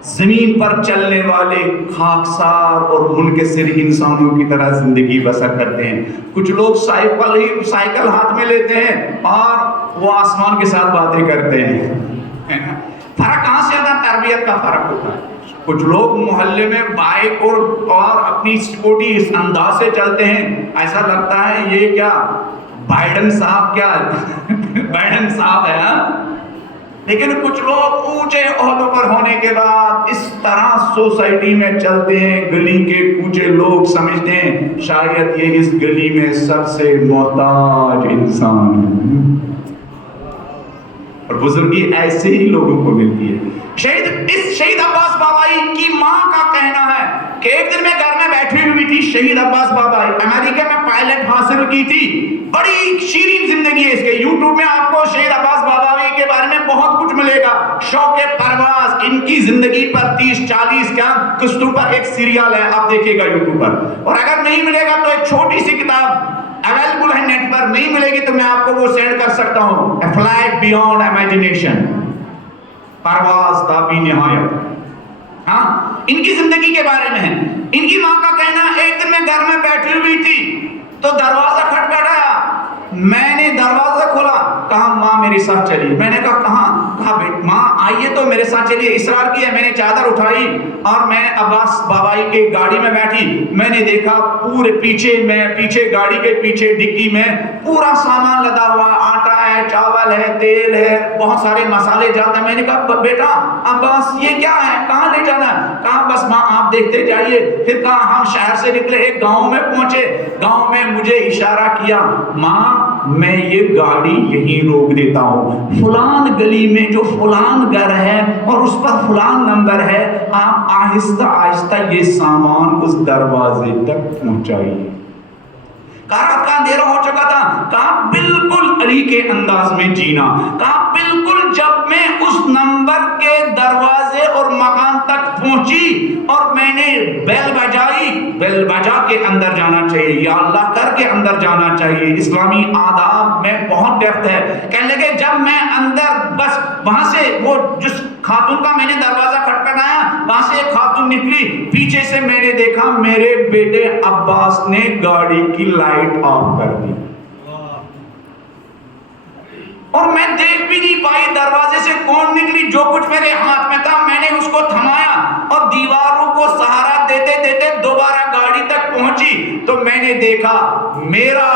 زمین پر چلنے والے خاکسار اور منکسر انسانوں کی طرح زندگی بسر کرتے ہیں. کچھ لوگ سائیکل ہاتھ میں لیتے ہیں اور وہ آسمان کے ساتھ باتیں کرتے ہیں. فرق کہاں سے آتا؟ تربیت کا فرق ہوتا ہے. کچھ لوگ محلے میں بائک اور اپنی اسکوٹی اس انداز سے چلتے ہیں ایسا لگتا ہے یہ کیا بائیڈن صاحب بائیڈن صاحب ہے. لیکن کچھ لوگ اونچے عہدوں پر ہونے کے بعد اس طرح سوسائٹی میں چلتے ہیں، گلی کے کوچے لوگ سمجھتے ہیں شاید یہ اس گلی میں سب سے محتاج انسان ہے. اور بزرگی ایسے ہی لوگوں کو ملتی ہے. شہید عباس بابائی کی ماں کا کہنا ہے کہ ایک دن میں گھر میں بیٹھی ہوئی تھی. شہید عباس بابائی امریکہ میں پائلٹ حاصل کی تھی. بڑی شیرین زندگی ہے اس کے. یوٹیوب میں آپ کو شہید عباس بابائی کے بارے میں بہت کچھ ملے گا. شوق پرواز، ان کی زندگی پر 30-40 قسطوں پر ایک سیریل ہے، آپ دیکھیے گا یوٹیوب پر. اور اگر نہیں ملے گا تو ایک چھوٹی سی کتاب اویلیبل ہے نیٹ پر. نہیں ملے گی تو میں آپ کو وہ سینڈ کر سکتا ہوں. A Flight Beyond Imagination، پرواز تا بی نہایت. ہاں، ان کی زندگی کے بارے میں ہے. ان کی ماں کا کہنا ایک دن میں گھر میں بیٹھی ہوئی تھی تو دروازہ کھٹکھٹایا. میں نے دروازہ کھولا، کہا ماں میرے ساتھ چلیے. میں نے کہا کہاں؟ کہا ماں آئیے تو میرے ساتھ چلیے. اصرار کیا. میں نے چادر اٹھائی اور میں عباس بابائی کے گاڑی میں بیٹھی. میں نے دیکھا پورے پیچھے گاڑی کے پیچھے ڈگی میں پورا سامان لدا ہوا، آٹا ہے، چاول ہے، تیل ہے، بہت سارے مسالے جاتے ہیں. میں نے کہا بیٹا عباس یہ کیا ہے، کہاں لے جانا ہے؟ کہا بس ماں آپ دیکھتے جائیے. پھر کہا ہم شہر سے نکلے، ایک گاؤں میں پہنچے. گاؤں میں مجھے اشارہ کیا، ماں میں یہ گاڑی یہیں روک دیتا ہوں، فلان گلی میں جو فلان گھر ہے اور اس پر فلان نمبر ہے، آپ آہستہ آہستہ یہ سامان اس دروازے تک پہنچائیے. رات کا اندھیرا ہو چکا تھا. کہا بالکل علی کے انداز میں جینا. کہا بالکل جب میں اس نمبر کے دروازے اور مکان تک پہنچی اور میں نے بیل بجائی، بیل بجا کے اندر جانا چاہیے، یا اللہ کر کے اندر جانا چاہیے. اسلامی آداب میں بہت ڈیپتھ ہے. کہنے لگے جب میں اندر بس وہاں سے وہ جس خاتون کا میں نے دروازہ کھٹکھٹایا وہاں سے ایک خاتون نکلی. پیچھے سے میں نے دیکھا میرے بیٹے عباس نے گاڑی کی لائٹ آف کر دی اور میں دیکھ بھی نہیں پائی دروازے سے کون نکلی. جو کچھ میرے ہاتھ میں تھا میں نے اس کو تھمایا اور دیواروں کو سہارا دیتے دیتے دوبارہ گاڑی تک پہنچی تو میں نے دیکھا میرا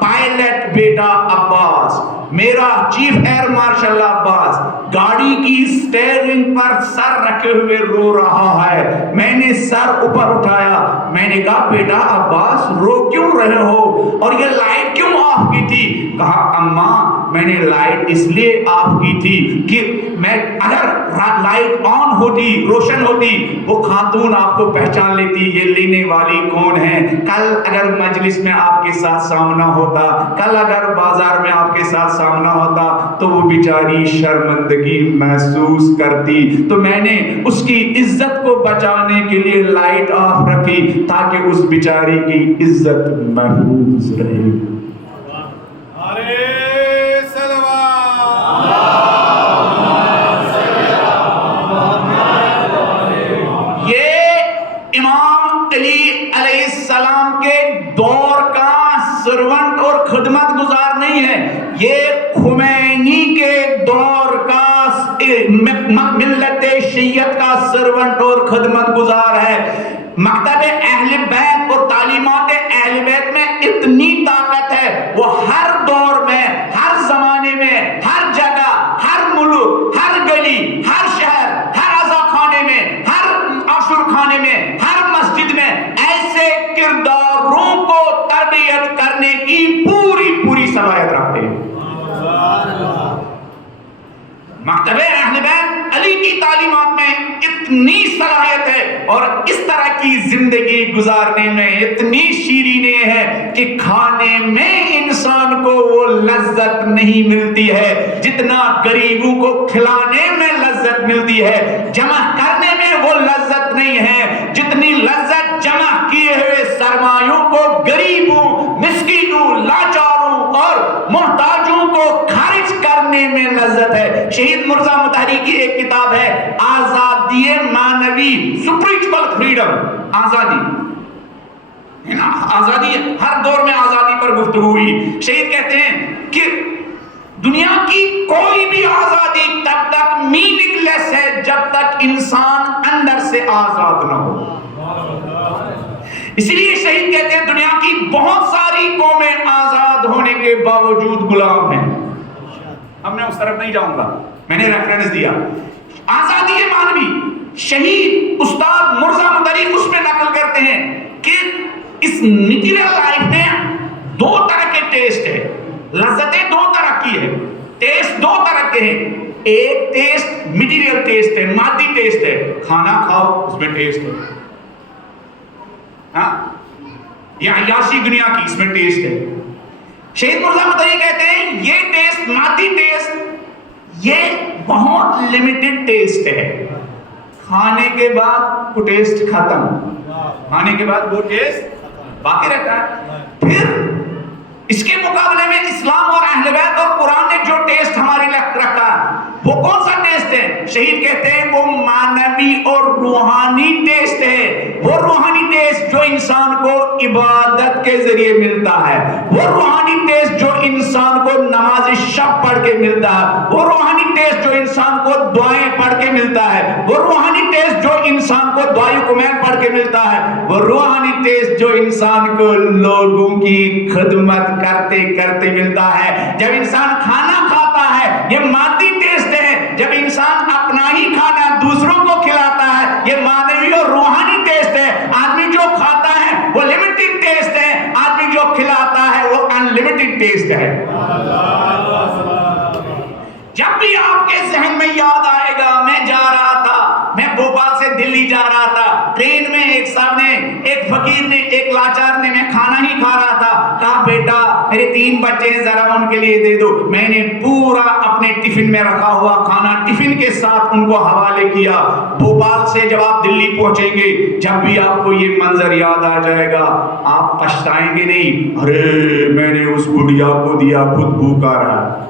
پائلٹ بیٹا عباس، میرا چیف ایئر مارشل عباس گاڑی کی سٹیئرنگ پر سر رکھے ہوئے رو رہا ہے. میں نے سر اوپر اٹھایا. میں نے کہا بیٹا عباس رو کیوں رہے ہو اور یہ لائٹ کیوں آف کی تھی؟ کہا اماں میں نے لائٹ اس لیے آف کی تھی کہ میں اگر لائٹ آن ہوتی، روشن ہوتی، وہ خاتون آپ کو پہچان لیتی یہ لینے والی کون ہے. کل اگر مجلس میں آپ کے ساتھ سامنا ہوتا، کل اگر بازار میں آپ کے ساتھ سامنا ہوتا تو وہ بیچاری شرمندگی محسوس کرتی. تو میں نے اس کی عزت کو بچانے کے لیے لائٹ آف رکھی تاکہ اس بیچاری کی عزت محفوظ رہے. سرونٹ اور خدمت گزار نہیں ہے، یہ خمینی کے دور کا ملت شیعت کا سرونٹ اور خدمت گزار ہے. مکتب اہل بیت اور تعلیمات اہل بیت میں اتنی طاقت ہے وہ ہر دور میں، ہر زمانے میں، ہر جگہ، ہر ملک، ہر گلی، ہر شہر، ہر عزا خانے میں، ہر عاشور خانے میں، ہر مسجد میں ایسے کرداروں کو تربیت کرنے کی پوری صلاحیت رکھتے ہیں. مکتب اہل بیت علی کی تعلیمات میں اتنی صلاحیت ہے اور اس طرح کی زندگی گزارنے میں اتنی شیرینی ہے کہ کھانے میں انسان کو وہ لذت نہیں ملتی ہے جتنا غریبوں کو کھلانے میں لذت ملتی ہے. جمع کرنے میں وہ لذت نہیں ہے جتنی لذت جمع کیے ہوئے سرمایوں کو غریبوں، مسکینوں، لاچاروں اور محتاجوں کو خرچ کرنے میں لذت ہے. شہید مرزا مطہری کی ایک کتاب ہے آزادی مان فریڈم، آزادی ہے نا، آزادی ہر دور میں آزادی پر گفتگو ہوئی. شہید کہتے ہیں کہ دنیا کی کوئی بھی آزادی تب تک میننگ لیس ہے جب تک انسان اندر سے آزاد نہ ہو. اس لیے شہید کہتے ہیں دنیا کی بہت ساری قومیں آزاد ہونے کے باوجود غلام ہیں. اب میں اس طرف نہیں جاؤں گا، میں نے ریفرنس دیا. آزادی مانوی شہید استاد مرزا مدری اس میں نقل کرتے ہیں کہ اس میٹیریل لائف میں دو طرح کے ٹیسٹ ہے. لذتیں دو طرح کی ہے، ٹیسٹ دو طرح کے ہیں. ایک ٹیسٹ میٹیریل ٹیسٹ ہے، مادی ٹیسٹ ہے، کھانا کھاؤ اس میں ٹیسٹ ہے. ہاں، یہ عیاشی دنیا کی، اس میں ٹیسٹ ہے. شہید مرزا مدعی کہتے ہیں یہ ٹیسٹ، مادی ٹیسٹ، یہ بہت لمیٹڈ ٹیسٹ ہے. کھانے کے بعد وہ ٹیسٹ ختم، کھانے کے بعد وہ ٹیسٹ باقی رہتا ہے. پھر اس کے مقابلے میں اسلام اور اہل بیت اور قرآن نے جو ٹیسٹ ہمارے لیے رکھا وہ کون سا ٹیسٹ ہے؟ شہید کہتے ہیں وہ معنوی اور روحانی ٹیسٹ ہے. وہ روحانی ٹیسٹ جو انسان کو عبادت کے ذریعے ملتا ہے، وہ روحانی ٹیسٹ جو انسان کو نماز شب پڑھ کے ملتا ہے، وہ روحانی ٹیسٹ جو انسان کو دعائیں پڑھ کے ملتا ہے، وہ روحانی ٹیسٹ جو انسان کو دعائیں کمین پڑھ کے ملتا ہے، وہ روحانی ٹیسٹ جو انسان کو لوگوں کی خدمت کرتے کرتے ملتا ہے. جب انسان کھانا کھاتا ہے یہ مادی ٹیسٹ ہے، جب انسان اپنا ہی کھانا دوسروں کو کھلاتا ہے یہ معنوی اور روحانی ٹیسٹ ہے. آدمی جو کھاتا ہے وہ لمیٹڈ ٹیسٹ ہے، آدمی جو کھلاتا ہے وہ ان لمیٹڈ ٹیسٹ ہے. جب بھی آپ کے ذہن میں یاد آئے گا، میں جا رہا تھا، میں بھوپال سے دلی جا رہا تھا، ٹرین میں ایک صاحب نے، ایک فقیر نے، ایک لاچار نے، میں کھانا ہی کھا رہا تھا، کہا بیٹا میرے 3 بچے ہیں ذرا ان کے لیے دے دو. میں نے پورا اپنے ٹفن میں رکھا ہوا کھانا ٹفن کے ساتھ ان کو حوالے کیا. بھوپال سے جب آپ دلی پہنچیں گے، جب بھی آپ کو یہ منظر یاد آ جائے گا آپ پچھتائیں گے نہیں، ارے میں نے اس بڑھیا کو دیا، خود بھوکا رہا.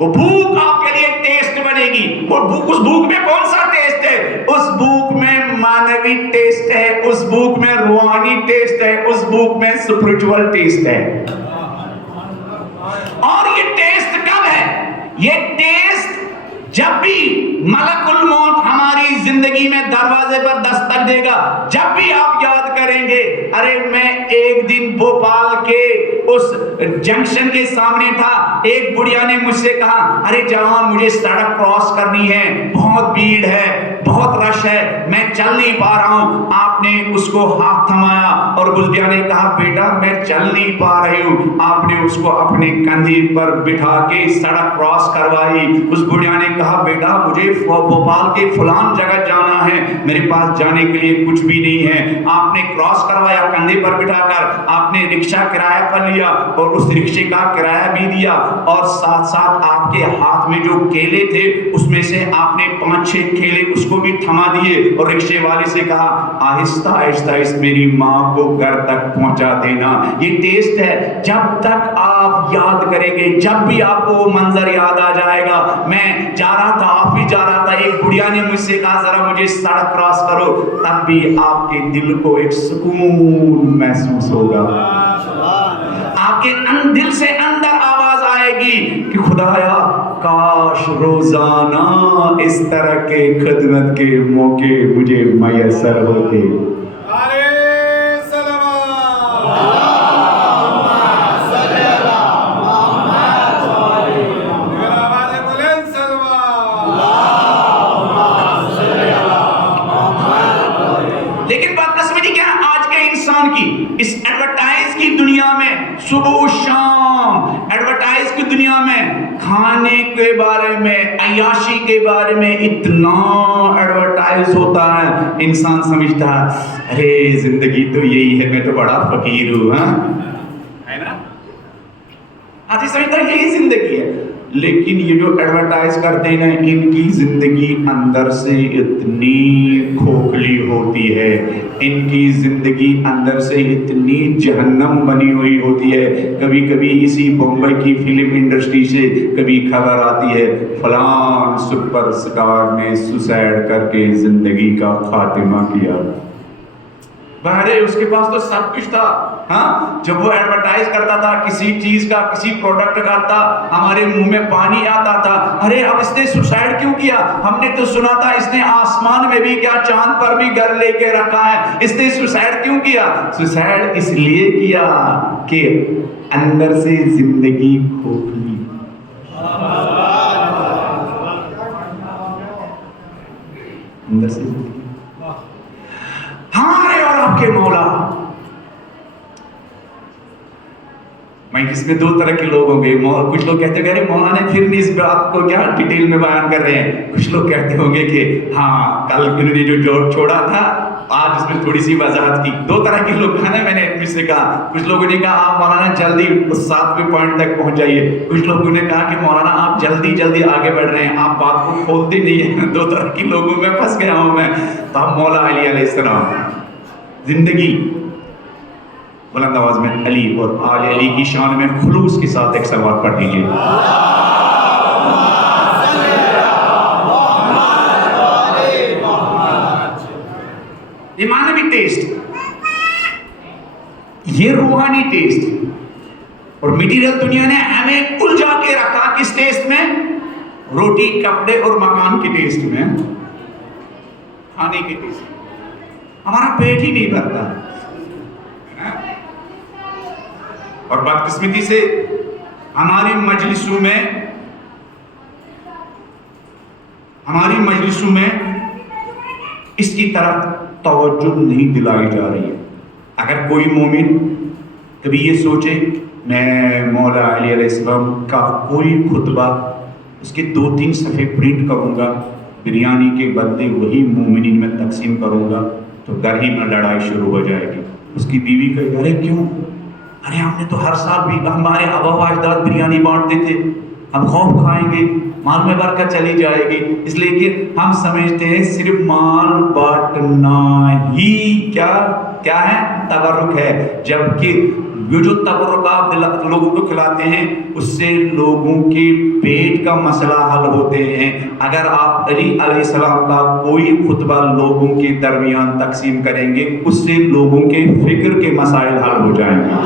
وہ بھوک آپ کے لیے ٹیسٹ بنے گی. وہ بھوک، اس بھوک میں کون سا ٹیسٹ ہے؟ اس بھوک میں معنوی ٹیسٹ ہے، اس بھوک میں روحانی ٹیسٹ ہے، اس بھوک میں اسپرچول ٹیسٹ ہے. اور یہ ٹیسٹ کب ہے؟ یہ ٹیسٹ جب بھی ملک الموت ہماری زندگی میں دروازے پر دستک دے گا، جب بھی آپ یاد کریں گے ارے میں ایک دن بھوپال کے اس جنکشن کے سامنے تھا، ایک بڑھیا نے مجھ سے کہا ارے جوان مجھے سڑک کراس کرنی ہے، بہت بھیڑ ہے، بہت رش ہے، میں چل نہیں پا رہا ہوں. آپ نے اس کو ہاتھ تھمایا اور بلدیا نے کہا بیٹا میں چل نہیں پا رہی ہوں. آپ نے اس کو اپنے کندھے پر بٹھا کے سڑک کراس کروائی. اس بڑھیا نے کہا بیٹا مجھے بھوپال کے فلان جگہ جانا ہے، میرے پاس جانے کے لیے کچھ بھی نہیں ہے. آپ نے کراس کروایا کندھے پر بٹھا کر، آپ نے رکشہ کرایہ پر لیا اور اس رکشے کا کرایہ بھی دیا، اور ساتھ ساتھ آپ کے ہاتھ میں جو کیلے تھے اس میں سے آپ نے 5-6 کیلے اس کو بھی تھما دیے اور رکشے والے سے کہا آہستہ آہستہ اس میری ماں کو گھر تک پہنچا دینا. یہ ٹیسٹ ہے. جب تک آپ یاد کریں گے، جب بھی آپ کو وہ منظر یاد آ جائے گا، میں جا رہا تھا، آپ بھی جا رہا تھا، ایک بڑھیا نے مجھ سے کہا ذرا مجھے سڑک کراس کرو، تب بھی آپ کے دل کو ایک سکون محسوس ہوگا. آپ کے دل سے اندر آواز آئے گی کہ خدایا کاش روزانہ اس طرح کے خدمت کے موقع مجھے میسر ہوتے. لیکن بدقسمتی کیا آج کے انسان کی اس ایڈورٹائز کی دنیا میں، صبح و شام ایڈورٹائز کی دنیا میں کھانے کے بارے میں، عیاشی کے بارے میں اتنا ایڈورٹائز ہوتا ہے، انسان سمجھتا ہے ارے زندگی تو یہی ہے، میں تو بڑا فقیر ہوں. ہاں ہے نا، آج سمجھتا ہے یہی زندگی ہے. لیکن یہ جو ایڈورٹائز کرتے ہیں ان کی زندگی اندر سے اتنی کھوکھلی ہوتی ہے، ان کی زندگی اندر سے اتنی جہنم بنی ہوئی ہوتی ہے. کبھی کبھی اسی بمبئی کی فلم انڈسٹری سے کبھی خبر آتی ہے فلان سپر اسٹار نے سوسائڈ کر کے زندگی کا خاتمہ کیا. بہرے اس کے پاس تو سب کچھ تھا. ہاں جب وہ ایڈورٹائز کرتا تھا کسی چیز کا, کسی پروڈکٹ کا تھا, ہمارے منہ میں پانی آتا تھا. ارے اب اس نے سوسائڈ کیوں کیا؟ ہم نے تو سنا تھا اس نے آسمان میں بھی کیا چاند پر بھی گھر لے کے رکھا ہے. اس نے سوسائڈ کیوں کیا؟ سوسائڈ اس لیے کیا کہ اندر سے زندگی کھوکھلی. اندر سے ہمارے اور آپ کے مولا. میں اس میں دو طرح کے لوگ ہوں گے. کچھ لوگ کہتے ہیں مولا نے پھر بھی اس بات کو کیا ڈیٹیل میں بیان کر رہے ہیں. کچھ لوگ کہتے ہوں گے کہ ہاں کل انہوں نے جو چھوڑا تھا آج اس میں تھوڑی سی وضاحت کی. دو طرح کے لوگ ہیں. میں نے مجھ سے کہا, کچھ لوگوں نے کہا آپ مولانا جلدی اس 7ویں پوائنٹ تک پہنچ جائیے. کچھ لوگوں نے کہا کہ مولانا آپ جلدی آگے بڑھ رہے ہیں, آپ بات کو کھولتے نہیں ہیں. دو طرح کی لوگوں میں پھنس گیا ہوں میں. تو اب مولا علی علیہ السلام زندگی بلند آواز میں علی اور آل علی کی شان میں خلوص کے ساتھ ایک صلوات پڑھ دیجیے. ایمانوی ٹیسٹ, یہ روحانی ٹیسٹ, اور میٹیریل دنیا نے ہمیں الجھا کے رکھا کس ٹیسٹ میں؟ روٹی, کپڑے اور مکان کے ٹیسٹ میں, کھانے کے ٹیسٹ میں. ہمارا پیٹ ہی نہیں بھرتا. اور بدقسمتی سے ہماری مجلسوں میں اس کی طرف توجہ نہیں دلائی جا رہی ہے. اگر کوئی مومن کبھی یہ سوچے میں مولا علی علیہ السلام کا کوئی خطبہ اس کے 2-3 صفحے پرنٹ کروں گا, بریانی کے بدلے وہی مومنین میں تقسیم کروں گا, تو گھر ہی میں لڑائی شروع ہو جائے گی. اس کی بیوی کہے ارے کیوں؟ ارے ہم نے تو ہر سال بھی ہمارے آبا و اجداد بریانی بانٹتے تھے, ہم خوف کھائیں گے, مال میں برکت چلی جائے گی. اس لیے کہ ہم سمجھتے ہیں صرف مال بانٹنا ہی کیا ہے؟ تبرک ہے. جبکہ یہ جو تبرک آپ لوگوں کو کھلاتے ہیں اس سے لوگوں کے پیٹ کا مسئلہ حل ہوتے ہیں. اگر آپ علی علیہ السلام کا کوئی خطبہ لوگوں کے درمیان تقسیم کریں گے اس سے لوگوں کے فکر کے مسائل حل ہو جائیں گے.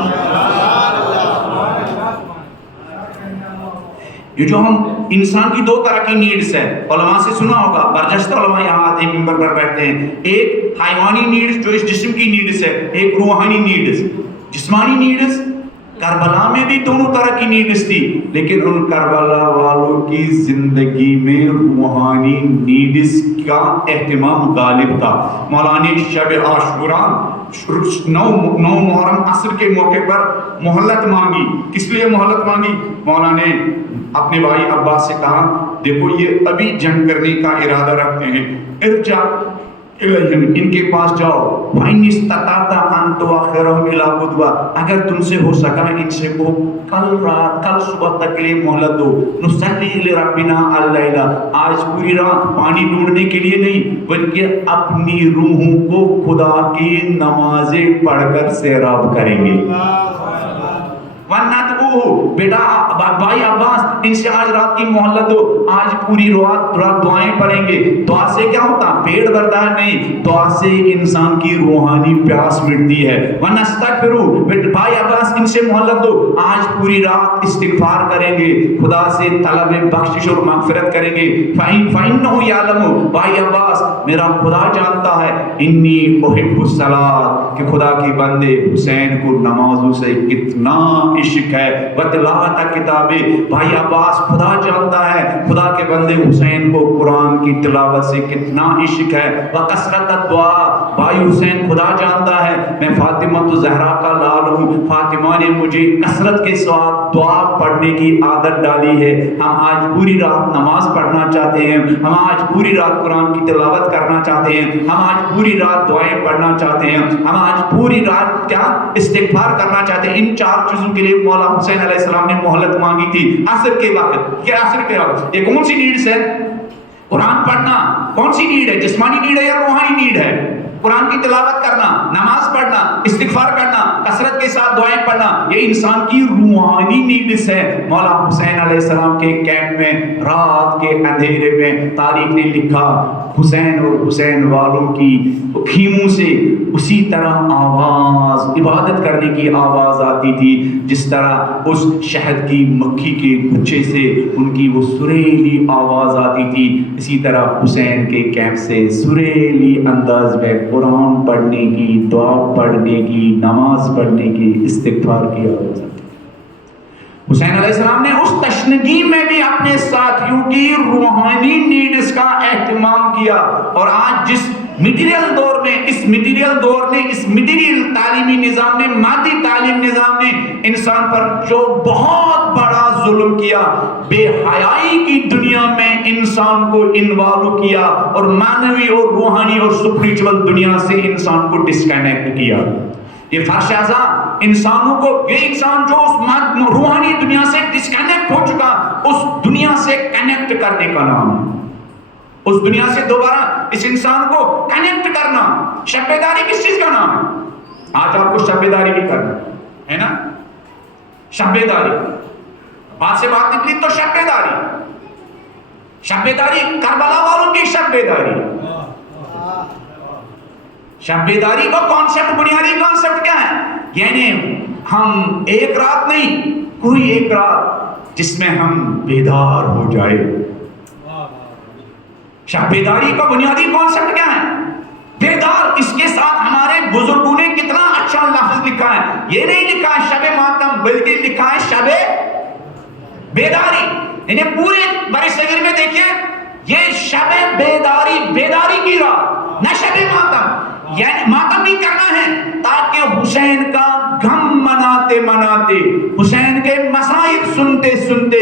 یہ جو ہم انسان کی 2 طرح کی نیڈز ہے, علماء سے سنا ہوگا, برجستہ علماء یہاں آتے ہیں ممبر پر بیٹھتے ہیں. ایک حیوانی نیڈز جو اس جسم کی نیڈز ہے, ایک روحانی نیڈز. جسمانی نیڈز کربلا میں بھی دونوں طرح کی نیڈز تھی, لیکن ان کربلا والوں کی زندگی میں روحانی نیڈز کا اہتمام غالب تھا. مولانا شب عاشوراء 9 محرم عصر کے موقع پر مہلت مانگی. کس لیے مہلت مانگی؟ مولانا نے اپنے بھائی عباس سے کہا دیکھو یہ ابھی جنگ کرنے کا ارادہ رکھتے ہیں, ارجع الیہم, ان کے پاس جاؤ. فَإِنِ اسْتَطَعْتَ أَن تُؤَخِّرَهُمْ إِلَىٰ غَدٍ, اگر تم سے ہو سکا ان سے کو کل صبح تک کے لیے مہلت دو. نُصَلِّي لِرَبِّنَا اللَّيْلَ, آج پوری رات پانی ڈھونڈنے کے لیے نہیں بلکہ اپنی روحوں کو خدا کی نمازیں پڑھ کر سیراب کریں گے. وَنَدْعُوهُ, بیٹا بھائی عباس ان سے آج رات کی مہلت دو, آج پوری رات دعائیں پڑھیں گے. دعا سے کیا ہوتا؟ پیٹ بھرتا ہے نہیں, دعا سے انسان کی روحانی پیاس مٹتی ہے. وَنَسْتَغْفِرُ, بھائی عباس ان سے مہلت دو, آج پوری رات استغفار کریں گے, خدا سے طلب بخشش اور مغفرت کریں گے. فَإِنَّهُ يَعْلَمُ, بھائی عباس میرا خدا جانتا ہے, انی احب الصلاۃ, کہ خدا کے بندے حسین کو نمازوں سے کتنا عشق ہے. وتلاوت کتابیں, بھائی عباس خدا جانتا ہے خدا کے بندے حسین کو قرآن کی تلاوت سے کتنا عشق ہے. وکثرت الدعاء, بھائی حسین خدا جانتا ہے میں فاطمہ الزہرا کا لال ہوں, فاطمہ نے مجھے کثرت کے ساتھ دعا پڑھنے کی عادت ڈالی ہے. ہم آج پوری رات نماز پڑھنا چاہتے ہیں, ہم آج پوری رات قرآن کی تلاوت کرنا چاہتے ہیں, ہم آج پوری رات دعائیں پڑھنا چاہتے ہیں, ہم آج پوری رات کیا استغفار کرنا چاہتے ہیں. ان 4 چیزوں کے لیے مولا حسین علیہ السلام نے مہلت مانگی تھی عصر کے وقت. کیا عصر کے وقت؟ یہ کون سی نیڈز ہے؟ قرآن پڑھنا کون سی نیڈ ہے؟ جسمانی نیڈ ہے یا روحانی نیڈ ہے؟ قرآن کی تلاوت کرنا, نماز پڑھنا, استغفار کرنا, کثرت کے ساتھ دعائیں پڑھنا, یہ انسان کی روحانی نیڈز ہے. مولا حسین علیہ السلام کے کیمپ میں رات کے اندھیرے میں تاریخ نے لکھا حسین اور حسین والوں کی خیموں سے اسی طرح آواز، عبادت کرنے کی آواز آتی تھی جس طرح اس شہد کی مکھی کے گچھے سے ان کی وہ سریلی آواز آتی تھی، اسی طرح حسین کے کیمپ سے سریلی انداز میں قرآن پڑھنے کی، دعا پڑھنے کی، نماز پڑھنے کی، استغفار کی آواز آتی تھی۔ حسین علیہ السلام نے اس تشنگی میں بھی اپنے ساتھیوں کی روحانی نیڈز کا اہتمام کیا، اور آج جس میٹیریل دور میں، اس میٹیریل تعلیمی نظام نے، مادی تعلیم نظام نے انسان پر جو بہت بڑا ظلم کیا، بے حیائی کی دنیا میں انسان کو انوالو کیا اور معنوی اور روحانی اور سپریچول دنیا سے انسان کو ڈسکنیکٹ کیا۔ یہ فرش ازاں انسانوں کو، یہ انسان جو اس روحانی دنیا سے ڈسکنیکٹ ہو چکا، اس دنیا سے کنیکٹ کرنے کا نام ہے، اس دنیا سے دوبارہ اس انسان کو کنیکٹ کرنا۔ شب بیداری کس چیز کا نام ہے؟ آج آپ کو شب بیداری بھی کرنا ہے نا، شب بیداری، بات سے بات نکلی تو شب بیداری، شب بیداری کربلا والوں کی شب بیداری، شب بیداری کا کانسیپٹ، بنیادی کانسیپٹ کیا ہے؟ یعنی ہم ایک رات نہیں، کوئی ایک رات جس میں ہم بیدار ہو جائے۔ شب بیداری کا بنیادی کانسیپٹ کیا ہے؟ بیدار۔ اس کے ساتھ ہمارے بزرگوں نے کتنا اچھا لفظ لکھا ہے، یہ نہیں لکھا ہے شب ماتم، بلکہ لکھا ہے شب بیداری۔ یعنی پورے برصغیر میں دیکھیے، یہ شب بیداری، بیداری کی رات، نہ شب ماتم۔ یعنی ماتم بھی کرنا ہے تاکہ حسین کا غم مناتے مناتے، حسین کے مصائب سنتے سنتے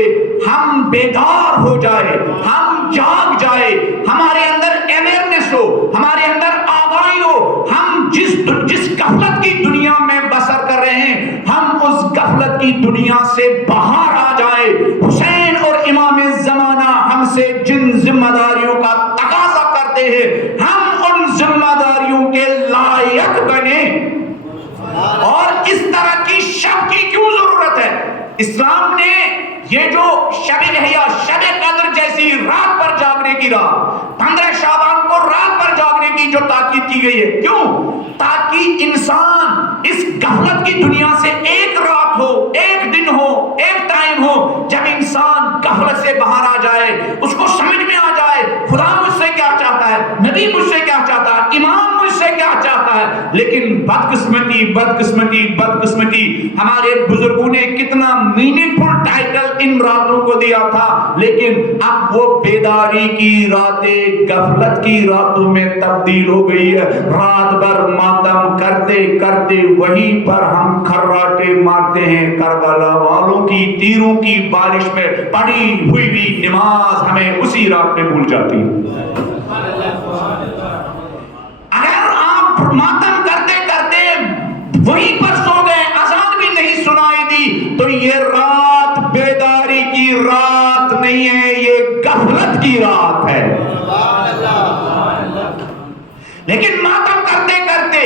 ہم بیدار ہو جائے، ہم جاگ جائے، ہمارے اندر اویئرنس ہو، ہمارے اندر آگاہی ہو، ہم جس غفلت کی دنیا میں بسر کر رہے ہیں، ہم اس غفلت کی دنیا سے باہر آ جائے۔ حسین اور امام زمانہ ہم سے جن ذمہ داریوں کا تقاضا کرتے ہیں، ہم ان ذمہ داریوں کے لائق بنے۔ اور اس طرح کی شب کی کیوں ضرورت ہے؟ اسلام نے یہ جو شب احیا، شب قدر جیسی رات پر جاگنے کی رات، 15 شعبان کو رات پر جاگنے کی جو تاکید کی گئی ہے، کیوں؟ تاکہ انسان اس غفلت کی دنیا سے ایک رات ہو، ایک دن ہو، ایک ٹائم ہو، جب انسان غفلت سے باہر آ جائے، اس کو سمجھ میں آ جائے خدا مجھ سے کیا چاہتا ہے، نبی مجھ سے کیا چاہتا ہے، امام مجھ سے کیا چاہتا ہے۔ لیکن بدقسمتی بدقسمتی بدقسمتی، ہمارے بزرگوں نے کتنا میننگ فل ٹائٹل ان راتوں کو دیا تھا، لیکن اب وہ بیداری کی راتیں غفلت کی راتوں میں تبدیل ہو گئی ہے۔ رات بھر ماتم کرتے کرتے وہیں پر ہم کھراٹے مارتے ہیں۔ کربلا والوں کی تیروں کی بارش میں پڑھی ہوئی بھی نماز ہمیں اسی رات میں بھول جاتی ہے۔ اگر آپ ماتم کرتے کرتے وہیں پر سو گئے، اذان بھی نہیں سنائی دی، تو یہ رات بیداری کی رات نہیں ہے، یہ غفلت کی رات ہے۔ لیکن ماتم کرتے کرتے،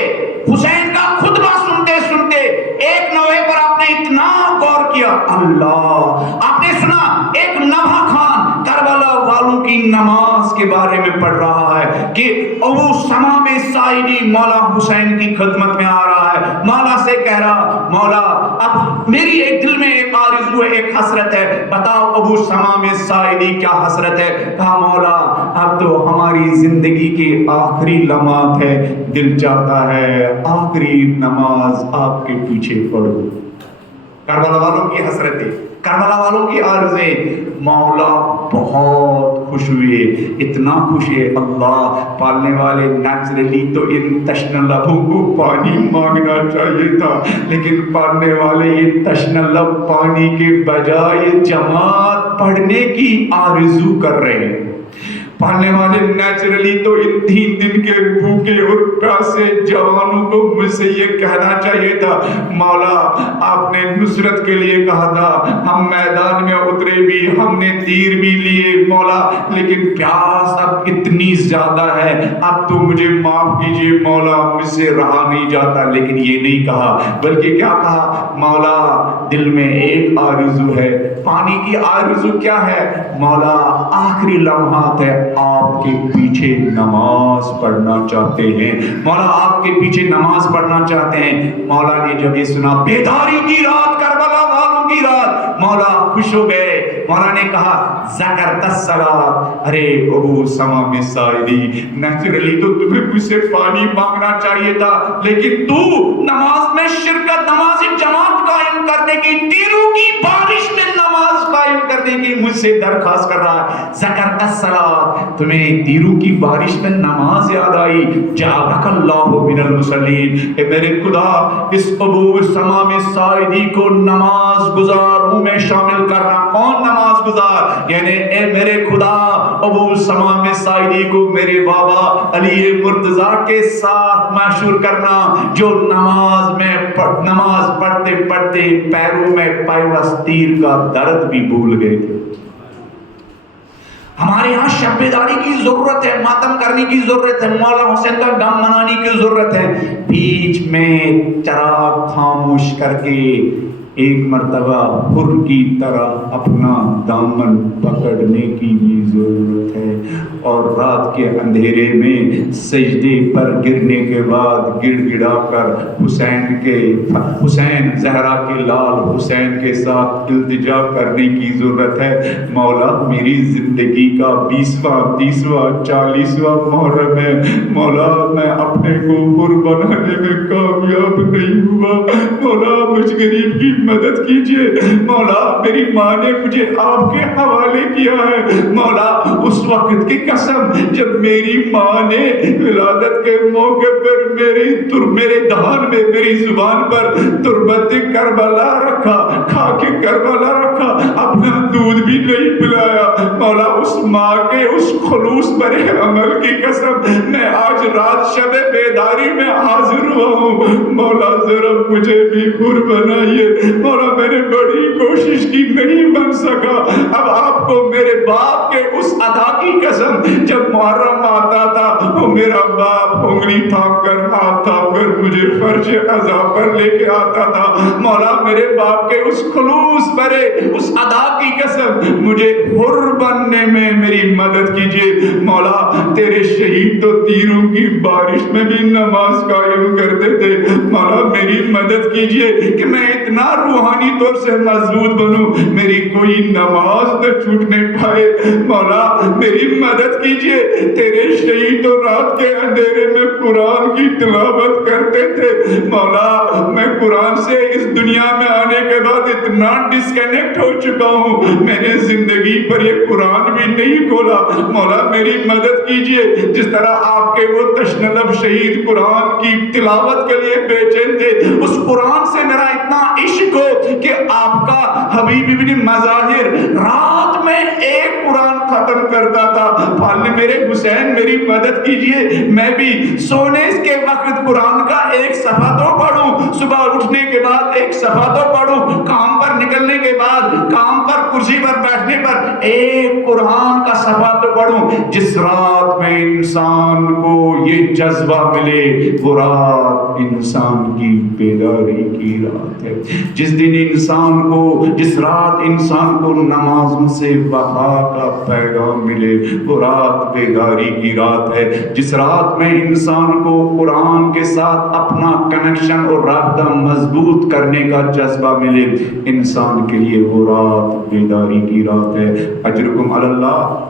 حسین کا خطبہ سنتے سنتے، ایک نوحے پر آپ نے اتنا غور کیا، اللہ، آپ نے سنا ایک نوحہ خان کربلا والوں کی نماز کے بارے میں پڑھ رہا ہے کہ ابو سمام سائدی مولا حسین کی خدمت میں آ رہا ہے، مولا سے کہہ رہا، مولا اب میری ایک دل میں ایک آرزو ہے، ایک حسرت ہے، بتاؤ ابو سمام سائدی کیا حسرت ہے؟ کہا مولا اب تو ہماری زندگی کے آخری لمحات ہے، دل چاہتا ہے آخری نماز آپ کے پیچھے پڑھو۔ کربلا والوں کی حسرتیں، کربلا والوں کی عارضیں، مولا بہت خوش ہوئے، اتنا خوش ہے اللہ پالنے والے نیچرلی تو ان تشنہ لبوں کو پانی مانگنا چاہیے تھا، لیکن پالنے والے یہ تشنہ لب پانی کے بجائے جماعت پڑھنے کی آرزو کر رہے ہیں۔ پالنے والے نیچرلی تو ان 3 دن کے بھوکے اور پیاسے جوانوں کو مجھ سے یہ کہنا چاہیے تھا، مولا آپ نے نصرت کے لیے کہا تھا، ہم میدان میں اترے بھی، ہم نے تیر بھی لیے مولا، لیکن پیاس اب اتنی زیادہ ہے، اب تو مجھے معاف کیجئے مولا، مجھ سے رہا نہیں جاتا۔ لیکن یہ نہیں کہا، بلکہ کیا کہا، مولا دل میں ایک آرزو ہے۔ پانی کی آرزو کیا ہے؟ مولا آخری لمحات ہے، آپ کے پیچھے نماز پڑھنا چاہتے ہیں، مولا آپ کے پیچھے نماز پڑھنا چاہتے ہیں۔ مولا نے جب یہ سنا، بیداری کی رات، کربلا والوں کی رات، مولا خوش ہو گئے۔ مولا نے کہا ذکرت الصلاۃ، ارے ابو سمام سائری، نیچرلی تو تمہیں مجھ سے پانی مانگنا چاہیے تھا، لیکن تو نماز میں شرکت، نماز جماعت قائم کرنے کی، تیروں کی بارش میں نماز قائم کرنے کی مجھ سے درخواست کر رہا ہے۔ ذکرت الصلاۃ، تمہیں تیروں کی بارش میں نماز یاد آئی، جعلک اللہ من المصلین، اے میرے خدا اس ابو سمام سائری کو نماز گزاروں میں شامل کرنا۔ کون نماز گزار؟ یعنی اے میرے خدا ابو سمام سائری کو میرے بابا علی مرتضیٰ کے ساتھ معشور کرنا، جو نماز پڑھتے پڑھتے پیروں میں پیوست تیر کا درد بھی بھول گئے تھے۔ ہمارے یہاں شب بیداری کی ضرورت ہے، ماتم کرنے کی ضرورت ہے، مولا حسین کا غم منانے کی ضرورت ہے۔ بیچ میں چراغ خاموش کر کے ایک مرتبہ حر کی طرح اپنا دامن پکڑنے کی بھی ضرورت ہے، اور رات کے اندھیرے میں سجدے پر گرنے کے بعد گڑ گڑا کر حسین زہرا کے لال حسین کے ساتھ التجا کرنے کی ضرورت ہے۔ مولا میری زندگی کا 20واں 30واں 40واں محرم ہے، مولا میں اپنے کو حر بنانے میں کامیاب نہیں ہوا، مولا مجھ غریب کی مدد کیجئے، مولا میری ماں نے مجھے آپ کے حوالے کیا ہے، مولا اس وقت کی قسم جب میری ماں نے ولادت کے موقع پر میرے دہان میں، میری زبان پر تربت کربلا رکھا، کھا کے کربلا رکھا، اپنا دودھ بھی نہیں پلایا، مولا اس ماں کے اس خلوص برے عمل کی قسم میں آج رات شب بیداری میں حاضر ہوا ہوں، مولا ذرا مجھے بھی حر بنائیے، مولا میں نے بڑی کوشش کی نہیں بن سکا، اب آپ کو میرے باپ کے اس ادا کی قسم جب محرم آتا تھا وہ میرا باپ انگلی تھام کر ہاتھ تھام کر مجھے فرش ادا پر لے کے آتا تھا، مولا میرے باپ کے اس خلوص برے اس ادا کی قسم مجھے حر بننے میں میری مدد کیجیے، مولا تیرے شہید تو تیروں کی بارش میں بھی نماز قائم کرتے تھے، مولا میری مدد کیجیے کہ میں اتنا روحانی طور سے مضبوط بنوں میری کوئی نماز نہ چھوٹنے پائے، مولا میری مدد کیجئے، تیرے شہید تو رات کے اندھیرے میں قرآن کی تلاوت کرتے تھے، مولا میں قرآن سے اس دنیا میں آنے کے بعد اتنا ڈسکنیکٹ ہو چکا ہوں، میں نے زندگی پر یہ قرآن بھی نہیں کھولا، مولا میری مدد کیجئے، جس طرح آپ کے وہ تشنلب شہید قرآن کی تلاوت کے لیے بے چین تھے، اس قرآن سے میرا اتنا عشق ہو کہ آپ کا حبیب ابن مظاہر رات میں ایک قرآن ختم کرتا تھا، پالنے میرے حسین میری مدد کیجئے، میں بھی سونے کے وقت قرآن کا ایک صفحہ تو پڑھوں، صبح اٹھنے کے بعد ایک صفحہ تو پڑھوں، کام پر نکلنے کے بعد، کام پر کرسی پر بیٹھنے پر ایک قرآن کا صفحہ تو پڑھوں۔ جس رات میں انسان کو یہ جذبہ ملے وہ رات انسان کی بیداری کی رات ہے، جس دن انسان کو، جس رات انسان کو نماز سے وفا کا پیغام ملے وہ رات بیداری کی رات ہے، جس رات میں انسان کو قرآن کے ساتھ اپنا کنیکشن اور رابطہ مضبوط کرنے کا جذبہ ملے، انسان کے لیے وہ رات بیداری کی رات ہے۔ اجرکم علی اللہ،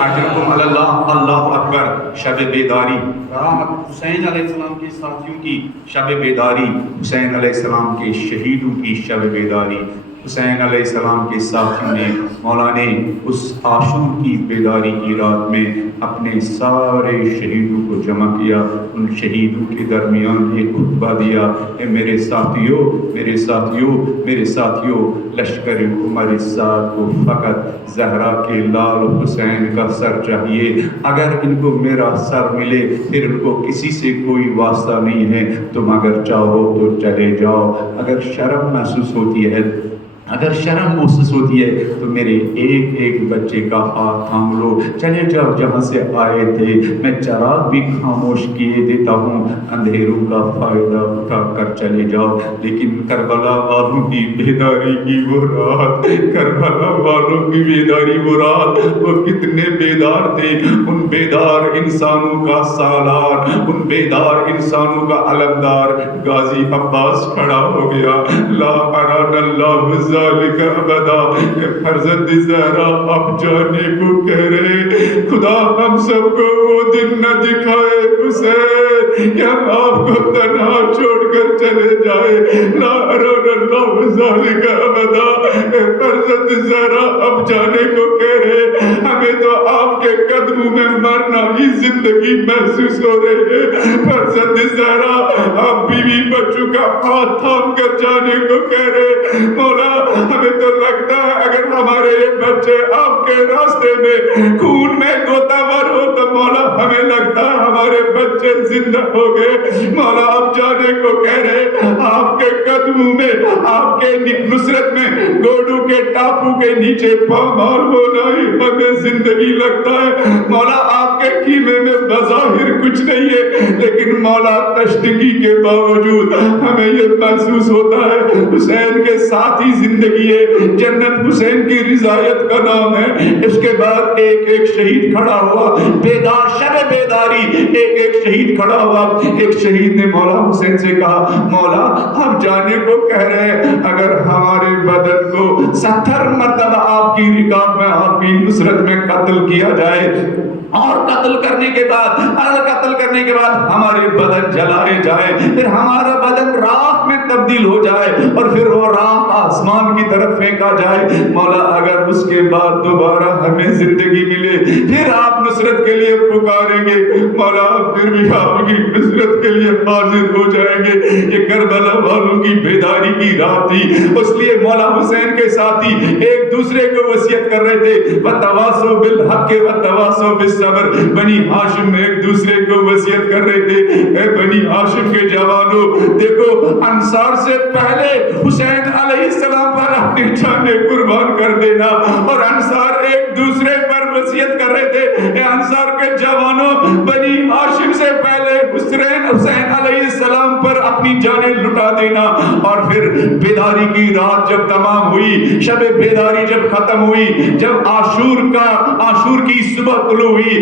اجرکم علی اللہ، اللہ اکبر۔ شب بیداری حسین علیہ السلام کے ساتھیوں کی شب بیداری، حسین علیہ السلام کے شہیدوں کی شب بیداری، حسین علیہ السلام کے ساتھیوں نے، مولا نے اس عاشور کی بیداری کی رات میں اپنے سارے شہیدوں کو جمع کیا، ان شہیدوں کے درمیان ایک خطبہ دیا، اے میرے ساتھیوں، میرے ساتھیوں، میرے ساتھیوں، لشکر عمر سعد کو فقط زہرا کے لال حسین کا سر چاہیے، اگر ان کو میرا سر ملے پھر ان کو کسی سے کوئی واسطہ نہیں ہے، تم اگر چاہو تو چلے جاؤ، اگر شرم محسوس ہوتی ہے اگر شرم محسوس ہوتی ہے تو میرے ایک ایک بچے کا ہاتھ تھام لو، چلے جاؤ جہاں سے آئے تھے، میں چراغ بھی خاموش کیے دیتا ہوں، اندھیروں کا فائدہ اٹھا کر چلے جاؤ۔ لیکن کربلا والوں کی بیداری کی وہ رات، کربلا والوں کی بیداری وہ رات، وہ کتنے بیدار تھے، ان بیدار انسانوں کا سالار، ان بیدار انسانوں کا علمدار غازی عباس کھڑا ہو گیا۔ لا اراد اللہ ذالک ابدا، فرزند زہرا اب جانے کو کہہ رہے، خدا ہم سب کو وہ دن نہ دکھائے حسین کہ ہم آپ کو تنہا چھوڑ کر چلے جائے۔ لا اراد اللہ ذالک ابدا، فرزند زہرا اب جانے کو کہہ رہے، ہمیں تو آپ کے قدموں میں مرنا ہی زندگی محسوس ہو رہی ہے۔ فرزند زہرا آپ بیوی بچوں کا ہاتھ تھام کر جانے کو کہہ رہے، مولا ہمیں تو لگتا ہے اگر ہمارے یہ بچے آپ کے راستے میں خون میں غوطہ ور ہو تو مولا ہمیں لگتا ہے ہمارے بچے زندہ ہو گئے۔ مولا آپ جانے کو کہہ رہے، آپ کے قدموں میں، آپ کے نصرت میں گوڑوں کے ٹاپو کے نیچے پامال ہونا ہی ہمیں زندگی لگتا ہے۔ مولا آپ کے خیمے میں بظاہر کچھ نہیں ہے، لیکن مولا تشدگی کے باوجود ہمیں یہ محسوس ہوتا ہے حسین کے ساتھ ہی زندگی ہے، جنت حسین کی رضایت کا نام ہے۔ اس کے بعد ایک ایک شہید کھڑا ہوا، بیدار شب بیداری، ایک ایک شہید کھڑا ہوا۔ ایک شہید نے مولا حسین سے کہا، مولا ہم جانے کو کہہ رہے ہیں، اگر ہمارے بدن کو 70 مرتبہ آپ کی رکاب میں، آپ کی نصرت میں قتل کیا جائے، اور قتل کرنے کے بعد ہمارے بدن جلائے جائے، پھر ہمارا بدن راکھ میں تبدیل ہو جائے اور پھر وہ راکھ آسمان کی طرف پھینکا جائے، مولا اگر اس کے بعد دوبارہ ہمیں زندگی ملے پھر آپ نصرت کے لیے پکاریں گے، مولا پھر بھی آپ کی نصرت کے لیے حاضر ہو جائیں گے۔ یہ کربلا والوں کی بیداری کی رات تھی، اس لیے مولا حسین کے ساتھی ایک دوسرے کو وصیت کر رہے تھے، وَتَوَاصَوْا بِالْحَقِّ وَتَوَاصَوْا بِالصَّبْرِ۔ بنی ہاشم میں ایک دوسرے کو وصیت کر رہے تھے، اے بنی ہاشم کے جوانوں، دیکھو انصار سے پہلے حسین علیہ السلام پر اپنی جانیں قربان کر دینا، اور انصار ایک دوسرے پر وصیت کر رہے تھے، اے انصار کے جوانوں، بنی ہاشم سے پہلے حسین علیہ السلام پر اپنی جانیں لٹا دینا۔ اور پھر بیداری کی رات جب تمام ہوئی، شب بیداری جب ختم ہوئی، جب عاشور کی صبح طلوع ہوئی،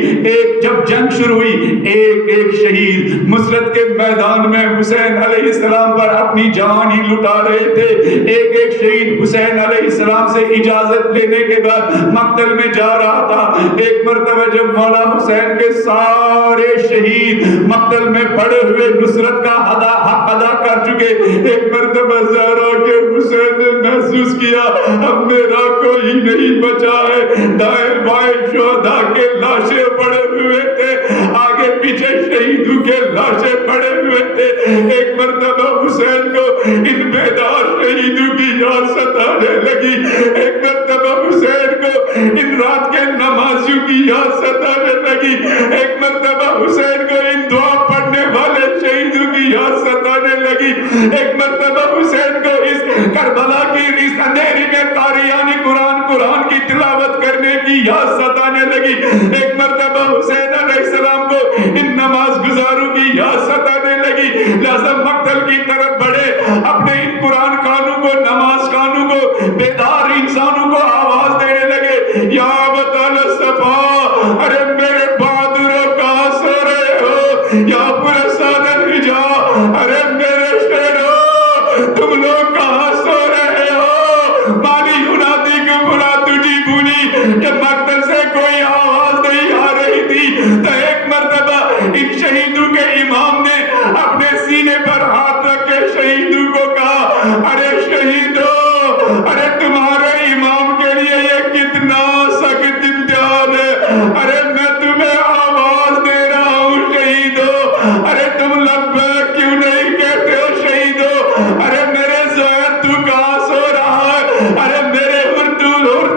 جب جنگ شروع ہوئی، ایک ایک شہید مسرت کے میدان میں حسین علیہ السلام پر اپنی جوانی لٹا رہے تھے۔ ایک ایک شہید حسین علیہ السلام سے اجازت لینے کے بعد مقتل میں جا رہا تھا۔ ایک مرتبہ جب مولا حسین کے سارے شہید مقتل میں پڑے ہوئے نصرت کا حق ادا کر چکے، ایک مرتبہ زہرا کے حسین نے محسوس کیا اب میرا کوئی نہیں بچا ہے۔ دائیں بائیں شہداء کے لاشیں پڑے ہوئے تھے، آگے پیچھے شہیدوں کے لاشیں پڑے ہوئے تھے۔ ایک مرتبہ حسین کو ان بیدار شہیدوں کی یاد ستانے لگی، ایک مرتبہ حسین کو ان رات کے نمازیوں کی یاد ستانے لگی، ایک مرتبہ حسین کو ان دعا پڑھنے والے شہیدوں کی یاد ستانے لگی، ایک مرتبہ حسین کو اس کربلا کی اس اندھیری میں قاریان قرآن کی تلاوت کرنے کی یاد ستانے لگی، ایک مرتبہ حسین علیہ السلام کو ان نماز گزاروں کی یاد ستانے لگی۔ لہذا مقتل کی طرف بڑھے، اپنے ان قرآن خانوں کو، نماز خانوں کو، بیدار انسانوں کو آواز دینے لگے، یا بطل صفا، ارے میرے بہادروں کہاں سو رہے ہو، یا پرسان الحجا، ارے میرے شیروں تم لوگ کہاں سو رہے ہو، مالی ینادی کو بلا تجھی بھولی، جب مقتل سے کوئی آواز نہیں آ رہی تھی تو ایک مرتبہ ان شہیدوں کے امام نے اپنے سینے پر ہاتھ رکھ کے شہیدوں کو کہا، ارے شہیدوں، ارے تمہارے امام کے لیے یہ کتنا سخت امتحان ہے، ارے میں تمہیں آواز دے رہا ہوں شہیدوں، ارے تم لبیک کیوں نہیں کہتے ہو شہیدوں، ارے میرے زہر تو کہاں سو رہا ہے، ارے میرے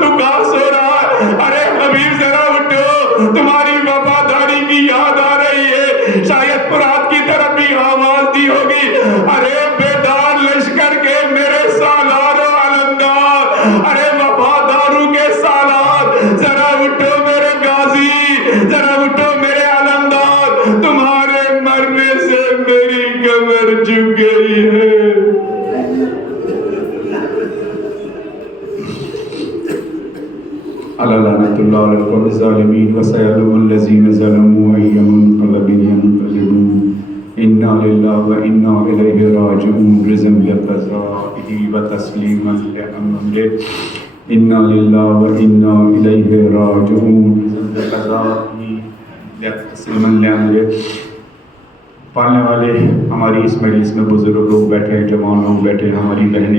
تو کہاں سو رہا ہے، ارے حبیب ذرا اٹھو، تمہاری وفاداری کی یاد آ رہی ہے، شاید فرات کی طرف بھی آواز دی ہوگی، ارے بیدار لشکر کے میرے سالار و علمدار، جھک گئی ہے. الا لعنت اللہ علی القوم الظالمین وسيعلم الذین ظلموا أي منقلب ينقلبون. انا للہ و انا الیہ راجعون. رزم بقضائہ و تسلیما لامرہ. انا للہ و انا الیہ راجعون. رزم بقضائہ و تسلیما لامرہ. پڑھنے والے ہماری اس مجلس میں بزرگ لوگ بیٹھے ہیں، جوان لوگ بیٹھے ہیں، ہماری بہنیں